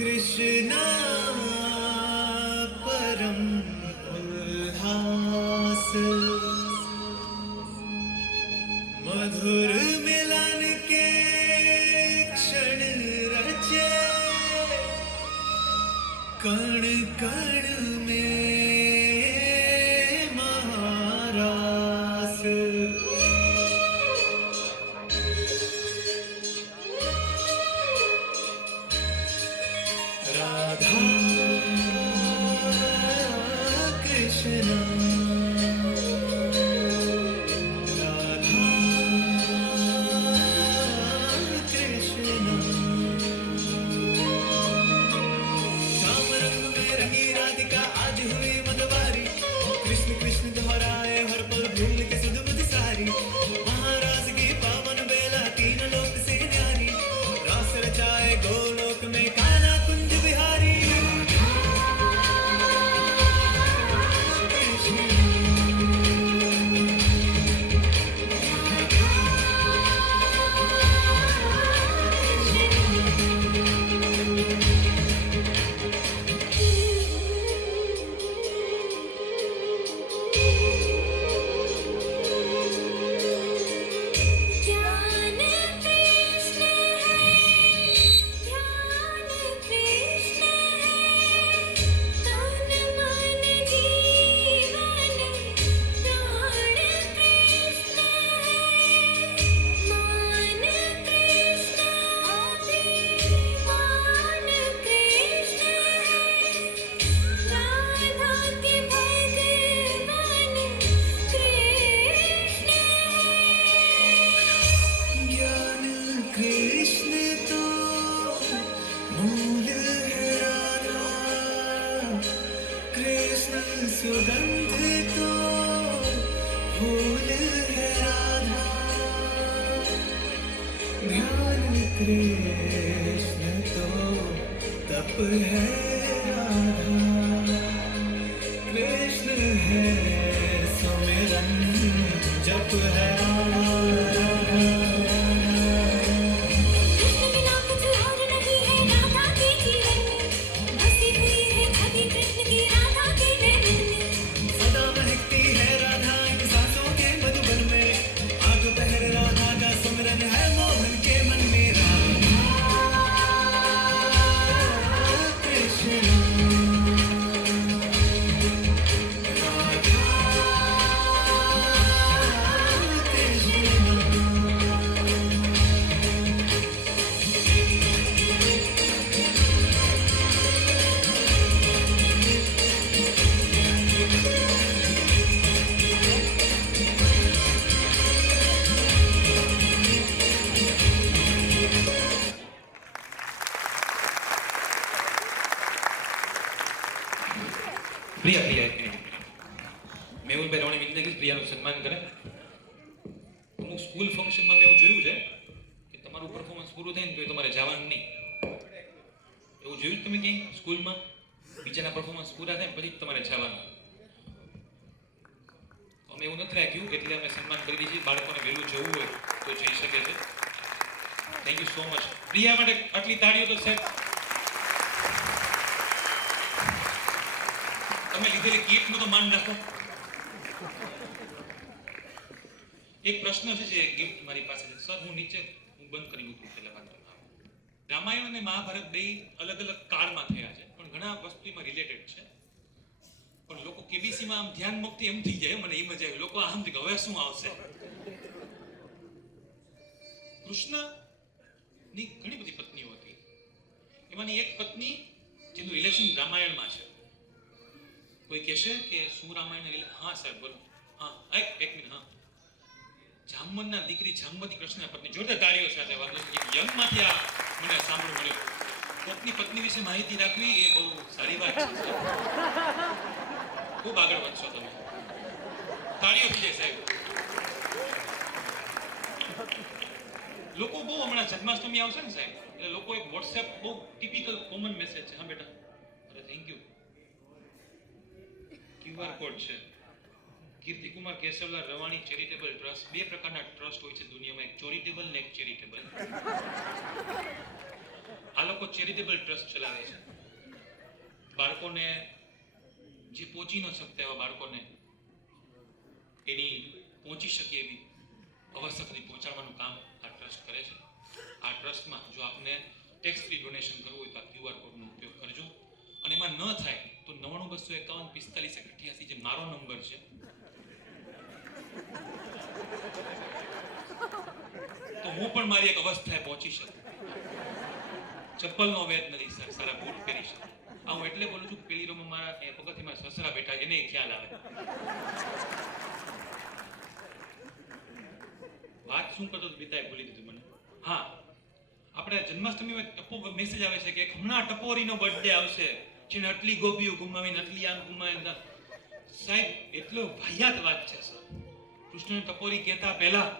कृष्णा परम उल्लास मधुर मिलन के क्षण रचे कण कण में महारास सुगंध तो फूल है राधा, ध्यान कृष्ण तो तप है राधा, कृष्ण है सुमिरन जप है राधा। कृष्ण बिना कुछ और नहीं है राधा के जीवन में, बसी हुई है छवि कृष्ण की राधा के नैनन में। सदा महकती है राधा इन सांसों के मधुबन में, आग पहर राधा का सुमिरन है मोहन के मन में। राधा कृष्ण राधा कृष्ण। પ્રિયા પ્રિયા એક મિનિટ. મેહુલભાઈ રાવણી વિનંતી કરીશ પ્રિયાનું સન્માન કરે. અમુક સ્કૂલ ફંક્શનમાં મેં એવું જોયું છે કે તમારું પરફોર્મન્સ પૂરું થાય ને તો તમારે જવાનું નહીં. એવું જોયું તમે ક્યાંય સ્કૂલમાં બીજાના પરફોર્મન્સ પૂરા થાય ને પછી જ તમારે જવાનું. અમે એવું નથી રાખ્યું એટલે અમે સન્માન કરી દઈએ. બાળકોને વહેલું જવું હોય તો જઈ શકે છે. Thank you so much. Priya માટે આટલી તાળીઓ તો સાહેબ તમે લીધેલી ગીફ્ટનું તો માન રાખો. એક પ્રશ્ન છે જે ગિફ્ટ મારી પાસે છે સર. હું નીચે બંધ કરી મૂકું પેલા પાત્રમાં. રામાયણ અને મહાભારત બે અલગ અલગ કાળમાં થયા છે પણ ઘણા વસ્તુમાં રિલેટેડ છે. પણ લોકો કેબીસીમાં આમ ધ્યાન મુક્તિ એમ થઈ જાય મને એ મજા આવી. લોકો આમ કે હવે શું આવશે. કૃષ્ણની ઘણી બધી પત્નીઓ હતી. એમાંની એક પત્ની જેનું રિલેશન રામાયણમાં છે. કોઈ કહેશે કે શું રામાયણ? હા સાહેબ બોલો. હા એક મિનિટ. હા જામવનના દીકરી જામવતી કૃષ્ણ પત્ની. જોરદાર તાળીઓ સાથે વાત. યંગમાંથી આ મને સાંભળવું મળ્યું. કોકની પત્ની વિશે માહિતી રાખવી એ બહુ સારી વાત છે. ખૂબ આગળ વધશો તમે. તાળીઓ થઈ જાય સાહેબ. લોકો બહુ હમણાં જન્માષ્ટમી આવશે ને સાહેબ એટલે લોકો એક વોટ્સએપ બહુ ટિપિકલ કોમન મેસેજ છે. હા બેટા અરે થેન્ક યુ. QR કોડ છે. Kirtikumar Keshavlal Ravani charitable trust. બે પ્રકારના ટ્રસ્ટ હોય છે દુનિયામાં, એક ચોરિટેબલ ને એક ચેરિટેબલ. આ લોકો ચેરિટેબલ ટ્રસ્ટ ચલાવે છે. બાળકોને જે પહોંચી ન શકતા એવા બાળકોને એની પહોંચી શકે એવી અવસ્થા સુધી પહોંચાડવાનું કામ આ ટ્રસ્ટ કરે છે. આ ટ્રસ્ટમાં જો આપને ટેક્સ ફ્રી ડોનેશન કરવું હોય તો આ QR કોડનો ઉપયોગ કરજો. અને એમાં ન થાય તો 99-251-45-88 જે મારો નંબર છે તો હું પણ મારી એક અવસ્થાએ પહોંચી શકું. ચપ્પલનો વેદ નથી સર, સારા બૂટ પહેરી શકું. આ હું એટલે બોલું છું કે પેલી રૂમમાં મારા પગથિયામાં સસરા બેઠા એને ખ્યાલ આવે. વાત શું કરતો પિતાએ ભૂલી દીધું મને. હા આપણે જન્માષ્ટમીમાં મેસેજ આવે છે કે હમણાં ટપોરીનો બર્થડે આવશે જેને આટલી ગોપીઓ ગુમાવીને આટલી આમ ગુમાવીને. સાહેબ એટલો વાહિયાત વાત છે સર. કૃષ્ણને ટપોરી કહેતા પહેલા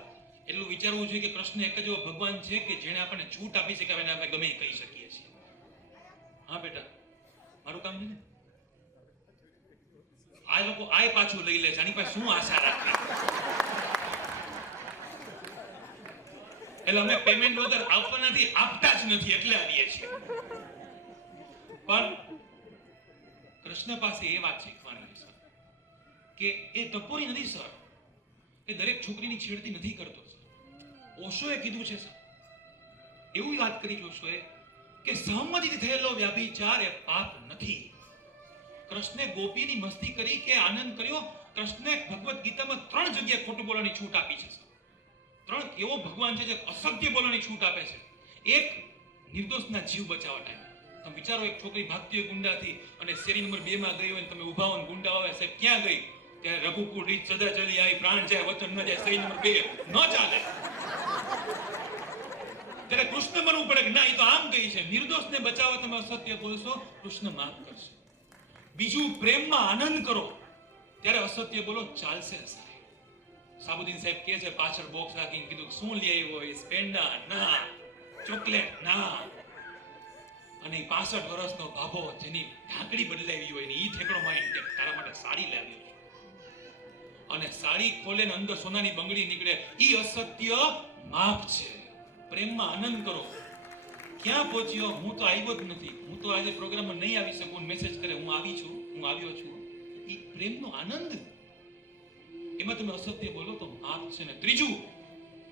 એટલું વિચારવું જોઈએ કે કૃષ્ણ એક જ એવો ભગવાન છે કે જેણે આપણને છૂટ આપી છે કે આપણે ગમે એ કહી શકીએ છીએ. હા બેટા મારું કામ નહીં. આ લોકો આય પાછું લઈ લે છે. આની પાસે શું આશા રાખી? એટલે અમે પેમેન્ટ વગર આપવા નથી, આપતા જ નથી એટલે આવીએ છીએ. પણ કૃષ્ણ પાસે એ વાત શીખવાની છે કે એ ટપોરી નથી સર. એ દરેક છોકરીની છેડતી નથી કરતો સર. ઓશોએ કીધું છે સર, એવી વાત કરી ઓશોએ કે સહમતિથી થયેલો વ્યભિચાર એ પાપ નથી. કૃષ્ણે ગોપીની મસ્તી કરી કે આનંદ કર્યો. કૃષ્ણે ભગવદ ગીતામાં 3 જગ્યાએ ખોટું બોલવાની છૂટ આપી છે સર. 3 એવો ભગવાન છે જે અસત્ય બોલવાની છૂટ આપે છે. એક નિર્દોષના જીવ બચાવવા ટાઈમે. તમે વિચારો એક છોકરી ભાગતી હોય ગુંડાથી અને શેરી નંબર 2 માં ગઈ હોય તમે ઉભા હો ગુંડા આવે સાહેબ ક્યાં ગઈ? ત્યારે રઘુકુળ રીત સદા ચલી આવી, પ્રાણ જાય વતન ન જાય, શેરી નંબર 2 ન ચાલે. ત્યારે કૃષ્ણ બનવું પડે કે ના એ તો આમ ગઈ છે. નિર્દોષને બચાવવા તમે અસત્ય બોલશો, કૃષ્ણ માફ કરશે. બીજું પ્રેમમાં આનંદ કરો, ત્યારે અસત્ય બોલો, ચાલશે સાહેબ. સાબુદ્દીન સાહેબ કહે છે, પાછળ બોક્સ રાખીને કીધું, શું લઈ આવ્યો? એ પેંડા ના, ચોકલેટ ના. અને 65 વર્ષનો બાબો જેની ઢાંકડી બદલાવી હોય ને ઈ ઠેકડો મારીને કે તારા માટે સાડી લાવ્યો છે. અને સાડી ખોલે ને અંદર સોનાની બંગડી નીકળે, ઈ અસત્ય માફ છે. પ્રેમમાં આનંદ કરો. ક્યાં પહોંચ્યો? હું તો આવ્યો જ નથી, હું તો આજે પ્રોગ્રામમાં નહીં આવી શકું. મેસેજ કરે, હું આવી છું, હું આવ્યો છું. ઈ પ્રેમનો આનંદ. એમાં તમે અસત્ય બોલો તો માફ છે. ને ત્રીજું,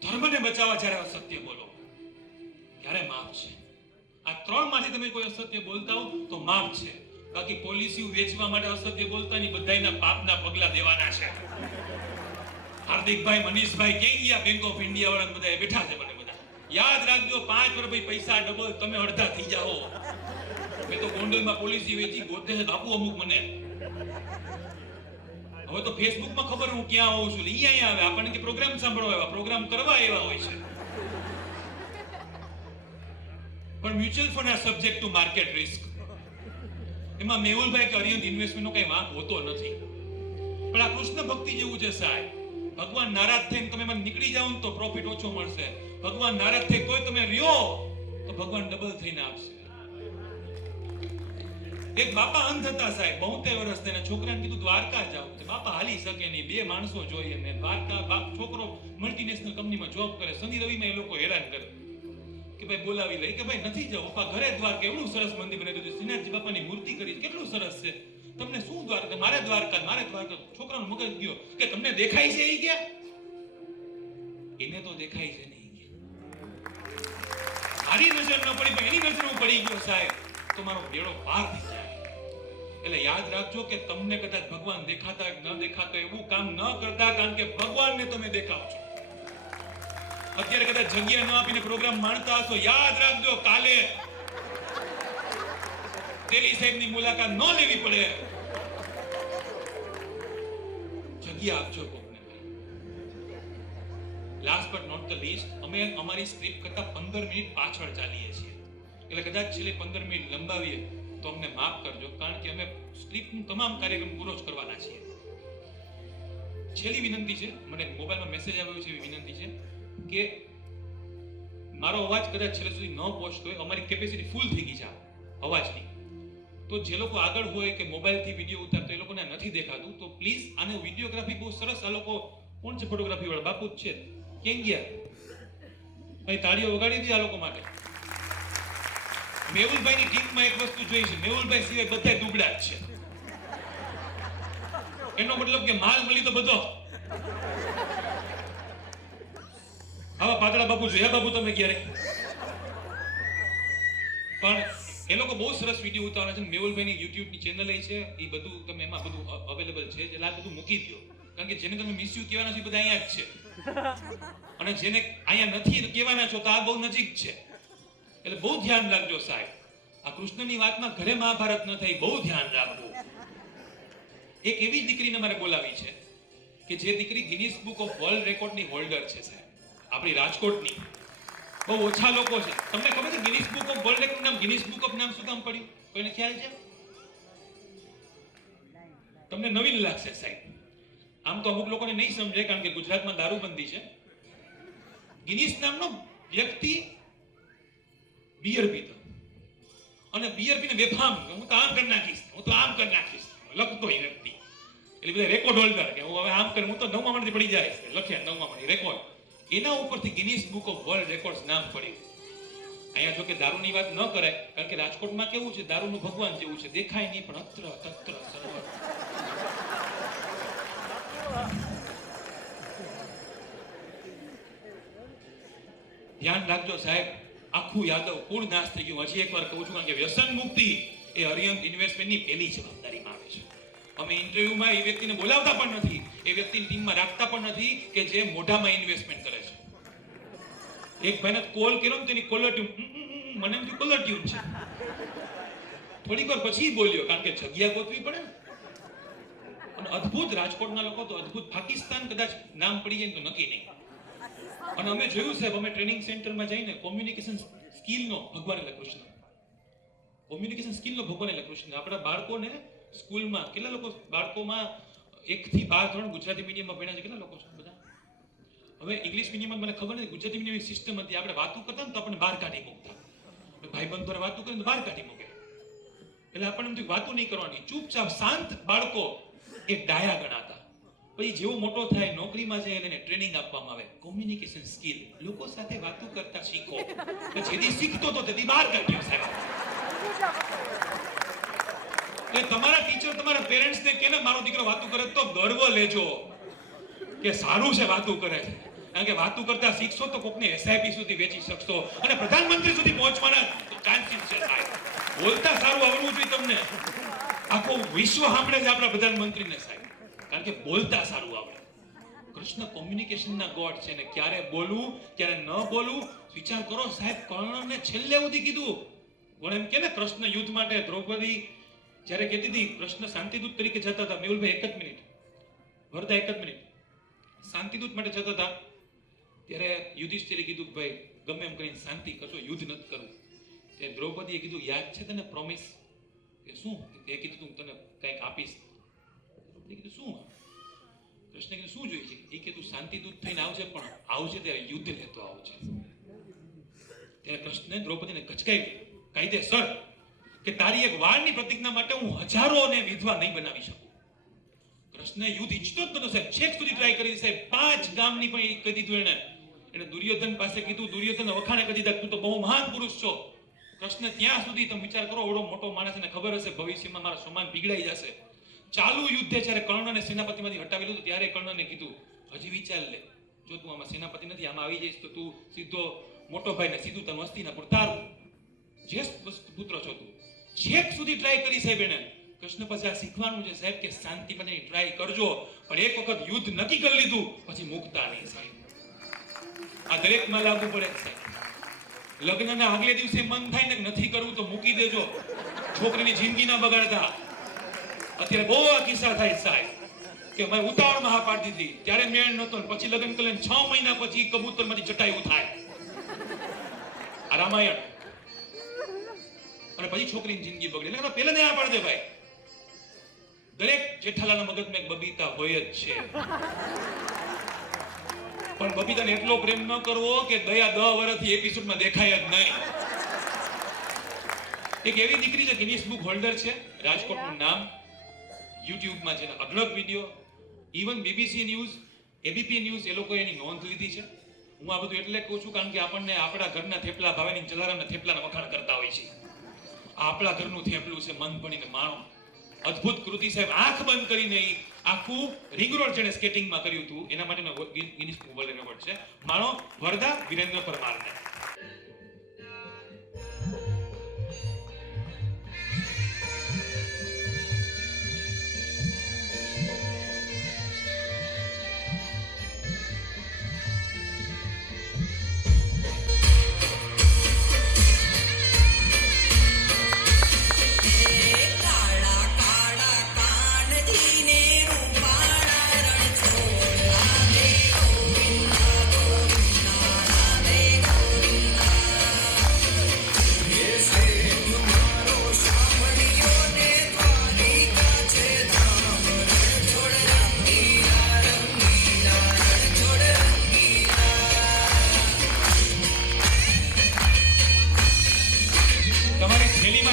ધર્મને બચાવવા જ્યારે અસત્ય બોલો ત્યારે માફ છે. આ 3 માંથી તમે કોઈ અસત્ય બોલતા હો તો માફ છે. બાકી પોલિસીઓ વેચવા માટે અસત્ય બોલતા ની બધાયના પાપના પગલા દેવાના છે. હાર્દિકભાઈ, મનીષભાઈ ક્યાં ગયા? બેંક ઓફ ઇન્ડિયા વાળા બધા બેઠા છે. મને બધા યાદ રાખજો, 5 વર્ષ પછી પૈસા ડબલ, તમે અડધા થઈ જાઓ. મેં તો ગોંડલમાં પોલિસી વેચી, ગોતે છે બાપુ અમુક મને. હવે તો ફેસબુકમાં ખબર હું ક્યાં હોઉં છું. અહીંયા આવે આપણને કે પ્રોગ્રામ સાંભળવા આવ્યા, પ્રોગ્રામ કરવા એવા હોય છે. પણ મ્યુચ્યુઅલ ફંડ આ સબ્જેક્ટ ટુ માર્કેટ રિસ્ક. એમાં મેહુલભાઈ કે અરિયંત ઇન્વેસ્ટમેન્ટનો કઈ વાંક હોતો નથી. પણ આ કૃષ્ણ ભક્તિ જેવું છે સાહેબ. ભગવાન નારાજ થઈને તમે એમાં નીકળી જાઓ ને તો પ્રોફિટ ઓછો મળશે. ભગવાન નારાજ થઈ કોઈ તમે રહ્યો તો ભગવાન ડબલ થઈને આપશે. એક બાપા અંધ હતા સાહેબ, 72 વર્ષ તેના છોકરાને કીધું દ્વારકા જાવ. બાપા હાલી શકે નહીં, 2 માણસો જોઈએ ને દ્વારકા. બાપ છોકરો મલ્ટીનેશનલ કંપનીમાં જોબ કરે, શનિ રવિમાં એ લોકો હેરાન કરે કે ભાઈ બોલાવી લઈ, કે ભાઈ નથી જાવ પપ્પા, ઘરે દ્વારકા કેવડું સરસ મંદિર બનાવી દીધું, શ્રીનાથજી બાપાની મૂર્તિ કરી કેટલું સરસ છે, તમને શું દ્વારકા? મારે દ્વારકા, મારે દ્વારકા. છોકરાનો મગજ ગયો કે તમને દેખાય છે? એ ગયા એને તો દેખાય છે નહીં. મારી નજર ન પડી પણ એની નજર હું પડી ગયો સાહેબ, તો મારો બેડો પાર થઈ જાય. એટલે યાદ રાખજો કે તમને કદાચ ભગવાન દેખાતા ન દેખાતા એવું કામ ન કરતા, કારણ કે ભગવાનને તમે દેખાવ છો. અત્યારે કદાચ જગ્યા ન આપીને પ્રોગ્રામ માણતા હશો, યાદ રાખજો કાલે તેલી સાહેબની મુલાકાત ન લેવી પડે. જગ્યા આપજો કોકને. Last but not the least, અમે અમારી સ્ક્રિપ્ટ કરતા 15 મિનિટ પાછળ ચાલીએ છીએ. એટલે કદાચ છેલ્લે 15 મિનિટ લંબાવીએ તો અમને માફ કરજો, કારણ કે અમે સ્ક્રિપ્ટનો તમામ કાર્યક્રમ પૂરો જ કરવાના છીએ. છેલ્લી વિનંતી છે, મને મોબાઈલમાં મેસેજ આવ્યો છે, એવી વિનંતી છે કે મારો અવાજ કદાચ છેલ્લે સુધી ન પહોંચતો હોય, અમારી કેપેસિટી ફૂલ થઈ ગઈ છે અવાજની, તો જે લોકો આગળ હોય કે મોબાઈલથી વિડીયો ઉતારતો એ લોકોને નથી દેખાતું, તો પ્લીઝ આને વિડીયોગ્રાફી બહુ સરસ. આ લોકો કોણ છે ફોટોગ્રાફી વાળા? બાપુ જ છે. કેમ ગયા ભાઈ? તાળીઓ વગાડી દી આ લોકો માટે. મેહુલભાઈની ટીમમાં એક વસ્તુ જોઈ છે, મેહુલભાઈ સિવાય બધા દુબળા જ છે. એનો મતલબ કે માલ મળી તો બધો. આવા પાતળા બાપુ જોયા બાપુ તમે ક્યારે? પણ એ લોકો બહુ સરસ વિડીયો ઉતારે છે. મેહુલભાઈની યુટ્યુબની ચેનલ છે, એ બધું તમે એમાં બધું અવેલેબલ છે. એટલે આ બધું મૂકી દો, કારણ કે જેને તમે મિસયુ કહેવાના છે બધા અહીંયા જ છે, અને જેને અહીંયા નથી કહેવાના છો તો આ બહુ નજીક છે. એટલે બહુ ધ્યાન રાખજો સાહેબ. આ કૃષ્ણની વાતમાં ઘરે મહાભારત ન થાય, બહુ ધ્યાન રાખવું. એક એવી દીકરીને મારે બોલાવી છે કે જે દીકરી ગિનીસ બુક ઓફ વર્લ્ડ રેકોર્ડની હોલ્ડર છે સાહેબ, આપણી રાજકોટની. બહુ ઓછા લોકો છે. તમને ખબર છે Guinness book of world record નામ, ગિનીસ બુક ઓફ નામ શું કામ પડ્યું? કોઈને ખ્યાલ છે? તમને નવીન લાગશે સાહેબ. આમ તો અમુક લોકોને નહીં સમજે, કારણ કે ગુજરાતમાં દારૂબંધી છે. ગિનીસ નામનો વ્યક્તિ બિયર પીતો, અને બિયર પીને બેફામ, હું તો આમ કરી નાખીશ, હું તો આમ કરી નાખીશ, લખતો એ વ્યક્તિ. એટલે બધા રેકોર્ડ હોલ્ડર કે હું હવે આમ કરું, હું તો 9મા માળેથી પડી જાય, લખ્યા 9મા માળે રેકોર્ડ. એના ઉપરથી Guinness book of world records નામ પડ્યું. અહીંયા જો કે દારૂની વાત ન કરાય, કારણ કે રાજકોટમાં કેવું છે, દારૂનું ભગવાન જેવું છે, દેખાય નહીં પણ અત્ર તત્ર સર્વ. ધ્યાન રાખજો સાહેબ. આખું યાદવ કુળ નાશ થઈ ગયું. હજી એકવાર કહું છું, કારણ કે વ્યસન મુક્તિ એ અરિયંત ઇન્વેસ્ટમેન્ટની પહેલી જવાબદારીમાં આવે છે. અમે ઇન્ટરવ્યુમાં એ વ્યક્તિને બોલાવતા પણ નથી, એ વ્યક્તિની ટીમમાં રાખતા પણ નથી કે જે મોઢામાં ઇન્વેસ્ટમેન્ટ કરે છે. એક ભાઈને કોલ કર્યો ને તેની કોલર ટ્યુન, મને એમ થયું કોલર ટ્યુન છે. થોડીક વાર પછી બોલ્યો, કારણ કે જગ્યા ગોતવી પડે ને. અને અદ્ભુત રાજકોટના લોકો તો અદ્ભુત. પાકિસ્તાન કદાચ નામ પડી જાય તો નક્કી નહીં. અને અમે જોયું સાહેબ, અમે ટ્રેનિંગ સેન્ટરમાં જઈને કોમ્યુનિકેશન સ્કિલનો ભગવાન એટલે કૃષ્ણ, કોમ્યુનિકેશન સ્કિલનો ભગવાન એટલે કૃષ્ણ. આપણા બાળકોને સ્કૂલમાં કેટલા લોકો બાળકોમાં 1 થી 12 ધોરણ ગુજરાતી મીડિયમમાં ભણ્યા છે? કેટલા લોકો છે બધા? હવે ઇંગ્લિશ મીડિયમમાં મને ખબર નથી, ગુજરાતી મીડિયમ સિસ્ટમ હતી. આપણે વાતું કરતા ને તો આપણને બહાર કાઢી મૂકતા. ભાઈબંધ દ્વારા વાતું કરીને બહાર કાઢી મૂકે. એટલે આપણને એમ વાતું નહીં કરવાની, ચૂપચાપ શાંત બાળકો એ ડાયા ગણાતા. પછી જેવો મોટો થાય નોકરીમાં જાય એને ટ્રેનિંગ આપવામાં આવે, કોમ્યુનિકેશન સ્કિલ, લોકો સાથે વાતું કરતા શીખો. તો જેથી શીખતો તો તેથી બહાર કાઢ્યો સાહેબ. એટલે તમારા ટીચર તમારા પેરેન્ટ્સને કહે ને મારો દીકરો વાતું કરે તો ગર્વ લેજો કે સારું છે વાતું કરે છે. કારણ કે વાતું કરતા શીખશો તો કોકને એસઆઈપી સુધી વેચી શકશો અને પ્રધાનમંત્રી સુધી પહોંચવાના ચાન્સીસ છે સાહેબ. બોલતા સારું આવડવું જોઈએ તમને. આખું વિશ્વ સાંભળે છે આપણા પ્રધાનમંત્રીને સાહેબ, કારણ કે બોલતા સારું આવડે. કૃષ્ણ કોમ્યુનિકેશનના ગોડ છે ને ક્યારે બોલવું ક્યારે ન બોલવું વિચાર કરો સાહેબ. કર્ણને છેલ્લે સુધી કીધું. કોણ એમ કે ને કૃષ્ણ યુદ્ધ માટે દ્રૌપદી જ્યારે કહેતી હતી કૃષ્ણ શાંતિદૂત તરીકે જતા હતા. મેહુલભાઈ 1 જ મિનિટ, વરદા 1 જ મિનિટ. શાંતિદૂત માટે જતા હતા ત્યારે યુધિષ્ઠિરે કીધું કે ભાઈ ગમે એમ કરીને શાંતિ કરશો, યુદ્ધ નથી કરવું. તે દ્રૌપદીએ કીધું યાદ છે તને પ્રોમિસ? કે શું? તે કીધું હું તને કંઈક આપીશ. દ્રૌપદીએ કીધું શું? કૃષ્ણે કીધું શું જોઈએ છે? એ કે તું શાંતિદૂત થઈને આવજે, પણ આવજે ત્યારે યુદ્ધ લેતો આવજે. ત્યારે કૃષ્ણે દ્રૌપદીને કચકાવી કાયદેસર કે તારી એક વાળની પ્રતિજ્ઞા માટે હું હજારોને વિધવા નહીં બનાવી શકું. કૃષ્ણ યુદ્ધ ઈચ્છતો જ નતો સાહેબ, છેક સુધી ટ્રાય કરી સાહેબ. 5 ગામની પણ કહી દીધું એને દુર્યોધન પાસે કીધું. દુર્યોધન વખાણે કહી દીધા તું તો બહુ મહાન પુરુષ છો. કૃષ્ણ ત્યાં સુધી તમે વિચાર કરો, ઓળો મોટો માણસ એને ખબર હશે ભવિષ્યમાં મારા સમાન બિગડાઈ જશે. ચાલુ યુદ્ધે જ્યારે કર્ણને સેનાપતિમાંથી હટાવી લીધું ત્યારે કર્ણને કીધું હજી વિચાર લે, જો તું આમાં સેનાપતિ નથી આમાં આવી જઈશ તો તું સીધો મોટો ભાઈ ને સીધું તને હસ્તિનાપુર તારું જ્યેષ્ઠ પુત્ર છો તું. છેક સુધી ટ્રાય કરી સાહેબ એને. કૃષ્ણ પછી આ શીખવાનું છે સાહેબ કે શાંતિ બની ટ્રાય કરજો, પણ એક વખત યુદ્ધ નક્કી કરી લીધું પછી મુકતા નહીં સાહેબ. આ દરેકમાં લાગુ પડે સાહેબ. લગ્નના આગલે દિવસે મન થાય ને નથી કરવું તો મૂકી દેજો, છોકરીની જિંદગી ના બગાડતા. અત્યારે બહુ આ કિસ્સા થાય સાહેબ કે મેં ઉતાવળમાં હા પાડી દીધી ત્યારે મેળ નતો, પછી લગ્ન કરીને 6 મહિના પછી કબૂતરમાંથી જટાયું થાય. આ રામાયણ. અને પછી છોકરીની જિંદગી બગડે. એટલે પહેલા ને આ પાડી દે ભાઈ. દરેક જેઠાલાલના મગજમાં એક બબીતા હોય જ છે, પણ બબીતાને એટલો પ્રેમ ન કરવો કે દયા 10 વર્ષથી એપિસોડમાં દેખાય જ નહીં. એક એવી દીકરી છે ગિનિસ બુક હોલ્ડર છે, રાજકોટનું નામ, યુટ્યુબમાં છે, અઢળક video, even BBC news, ABP news એ લોકો એની નોંધ લીધી છે. હું આ બધું એટલે કહું છું કારણ કે આપણને આપણા ઘરના થેપલા ભાવેની જલારામના થેપલાના વખાણ કરતા હોય છે. આપણા ઘરનું થેપલું છે, મન ભણીને માણો. અદ્ભુત કૃતિ સાહેબ. આંખ બંધ કરીને આખું રિંગ રોડ જેને સ્કેટિંગમાં કર્યું હતું એના માટેનો ગિનિસ વર્લ્ડ રેકોર્ડ છે. માણો વરદા વિરેન્દ્ર પરમારને.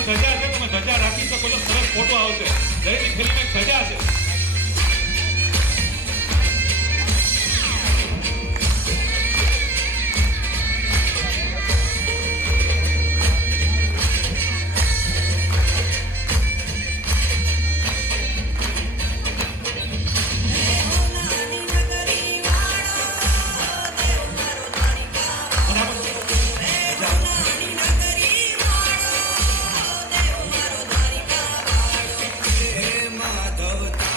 ધજા છે, તમે ધજા રાખી શકો છો, સરસ ફોટો આવશે. દરેકની થેલીમાં એક ધજા છે. माधव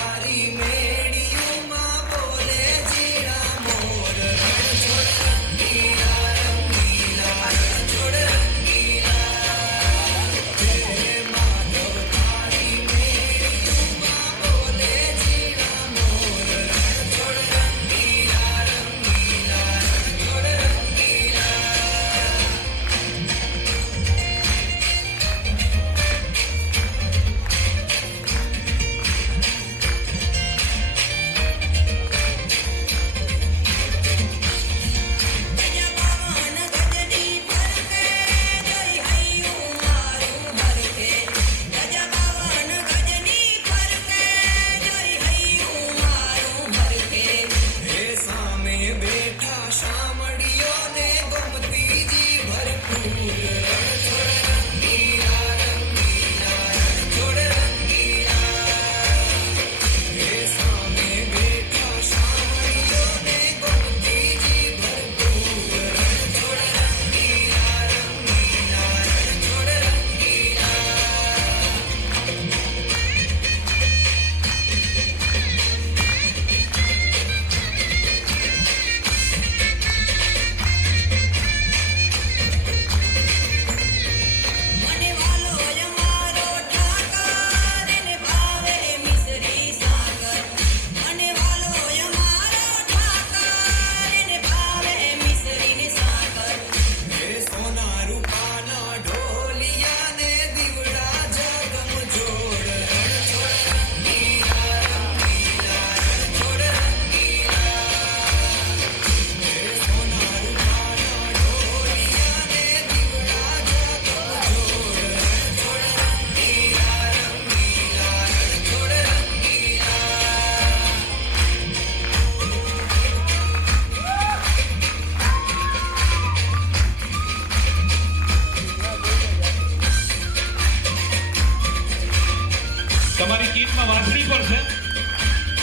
ગીતમાં વાંસળી પણ છે.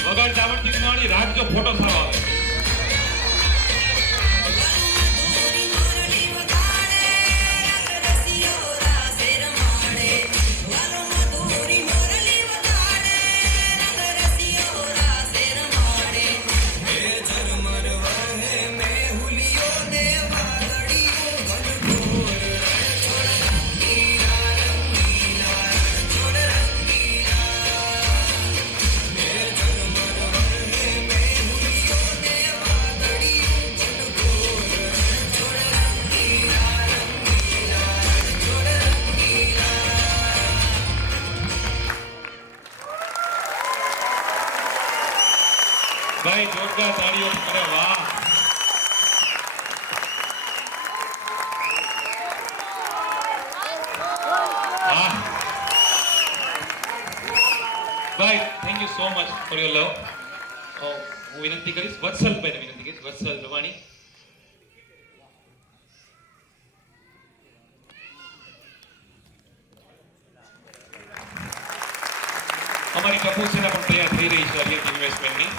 વગાડતા આવડતી વાળી રાખજો, ફોટો સારો આવે. ભાઈ જોરદાર તાળીઓ. અરે વાહ. ભાઈ thank you so much for your લવ. હું વિનંતી કરીશ વત્સલભાઈને વિનંતી કરીશ, વત્સલ રવાણી. અમારી ટપુસેના પણ તૈયાર થઈ રહી છે અરિયત ઇન્વેસ્ટમેન્ટની.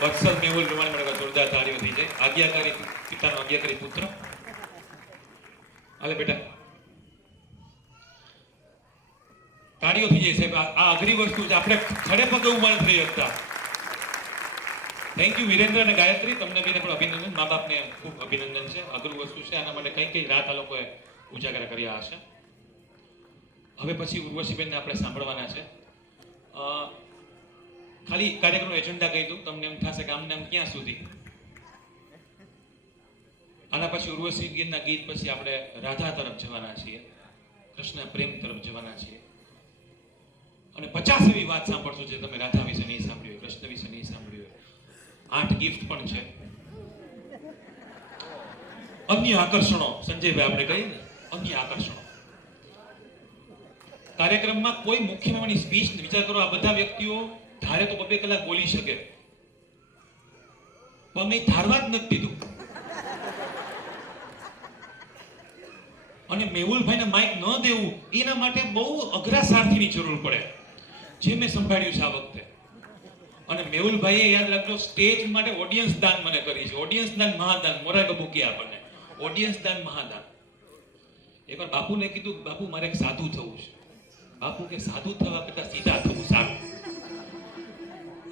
વત્સલ મેહુલ રવાણી માટે જોરદાર તાળીઓ થઈ જાય. આજ્ઞાકારી પિતાનો આજ્ઞાકારી પુત્ર. હાલે બેટા તાળીઓ થઈ જાય સાહેબ. આ અઘરી વસ્તુ છે, આપણે ખડે પગે ઉભા નથી રહી શકતા. થેન્ક યુ વિરેન્દ્ર અને ગાયત્રી, તમને બેને પણ અભિનંદન. મા બાપને ખૂબ અભિનંદન છે. અઘરું વસ્તુ છે, આના માટે કઈ કઈ રાત આ લોકોએ ઉજાગર કર્યા હશે. હવે પછી ઉર્વશીબેનને આપણે સાંભળવાના છે. ખાલી કાર્યક્રમનો એજન્ડા કહી દઉં, તમને એમ થશે કે આમને આમ ક્યાં સુધી. આના પછી ઉર્વશીબેનના ગીત પછી આપણે રાધા તરફ જવાના છીએ, કૃષ્ણ પ્રેમ તરફ જવાના છીએ. અને 50 એવી વાત સાંભળશો જે તમે રાધા વિશે નહીં સાંભળ્યું હોય, કૃષ્ણ વિશે નહીં સાંભળ્યું હોય. 8 ગિફ્ટ પણ છે. અન્ય આકર્ષણો, સંજયભાઈ આપણે કહીએ ને, અન્ય આકર્ષણો. કાર્યક્રમમાં કોઈ મુખ્ય મહેમાનની સ્પીચ વિચાર કરો, આ બધા વ્યક્તિઓ ધારે તો 2 કલાક બોલી શકે, પણ મેં ધારવા જ નથી દીધું. અને મેહુલભાઈને માઇક ન દેવું એના માટે બહુ અઘરા સારથીની જરૂર પડે, જે મેં સંભાળ્યું છે આ વખતે. અને મેહુલભાઈએ યાદ રાખજો, સ્ટેજ માટે ઓડિયન્સ દાન મને કરી છે. ઓડિયન્સ દાન મહાદાન, મોરારી બાપુ કે આપણને ઓડિયન્સ દાન મહાદાન. એકવાર બાપુને કીધું, બાપુ મારે એક સાધુ થવું છે. બાપુ કે સાધુ થવા કરતા સીધા થવું સારું.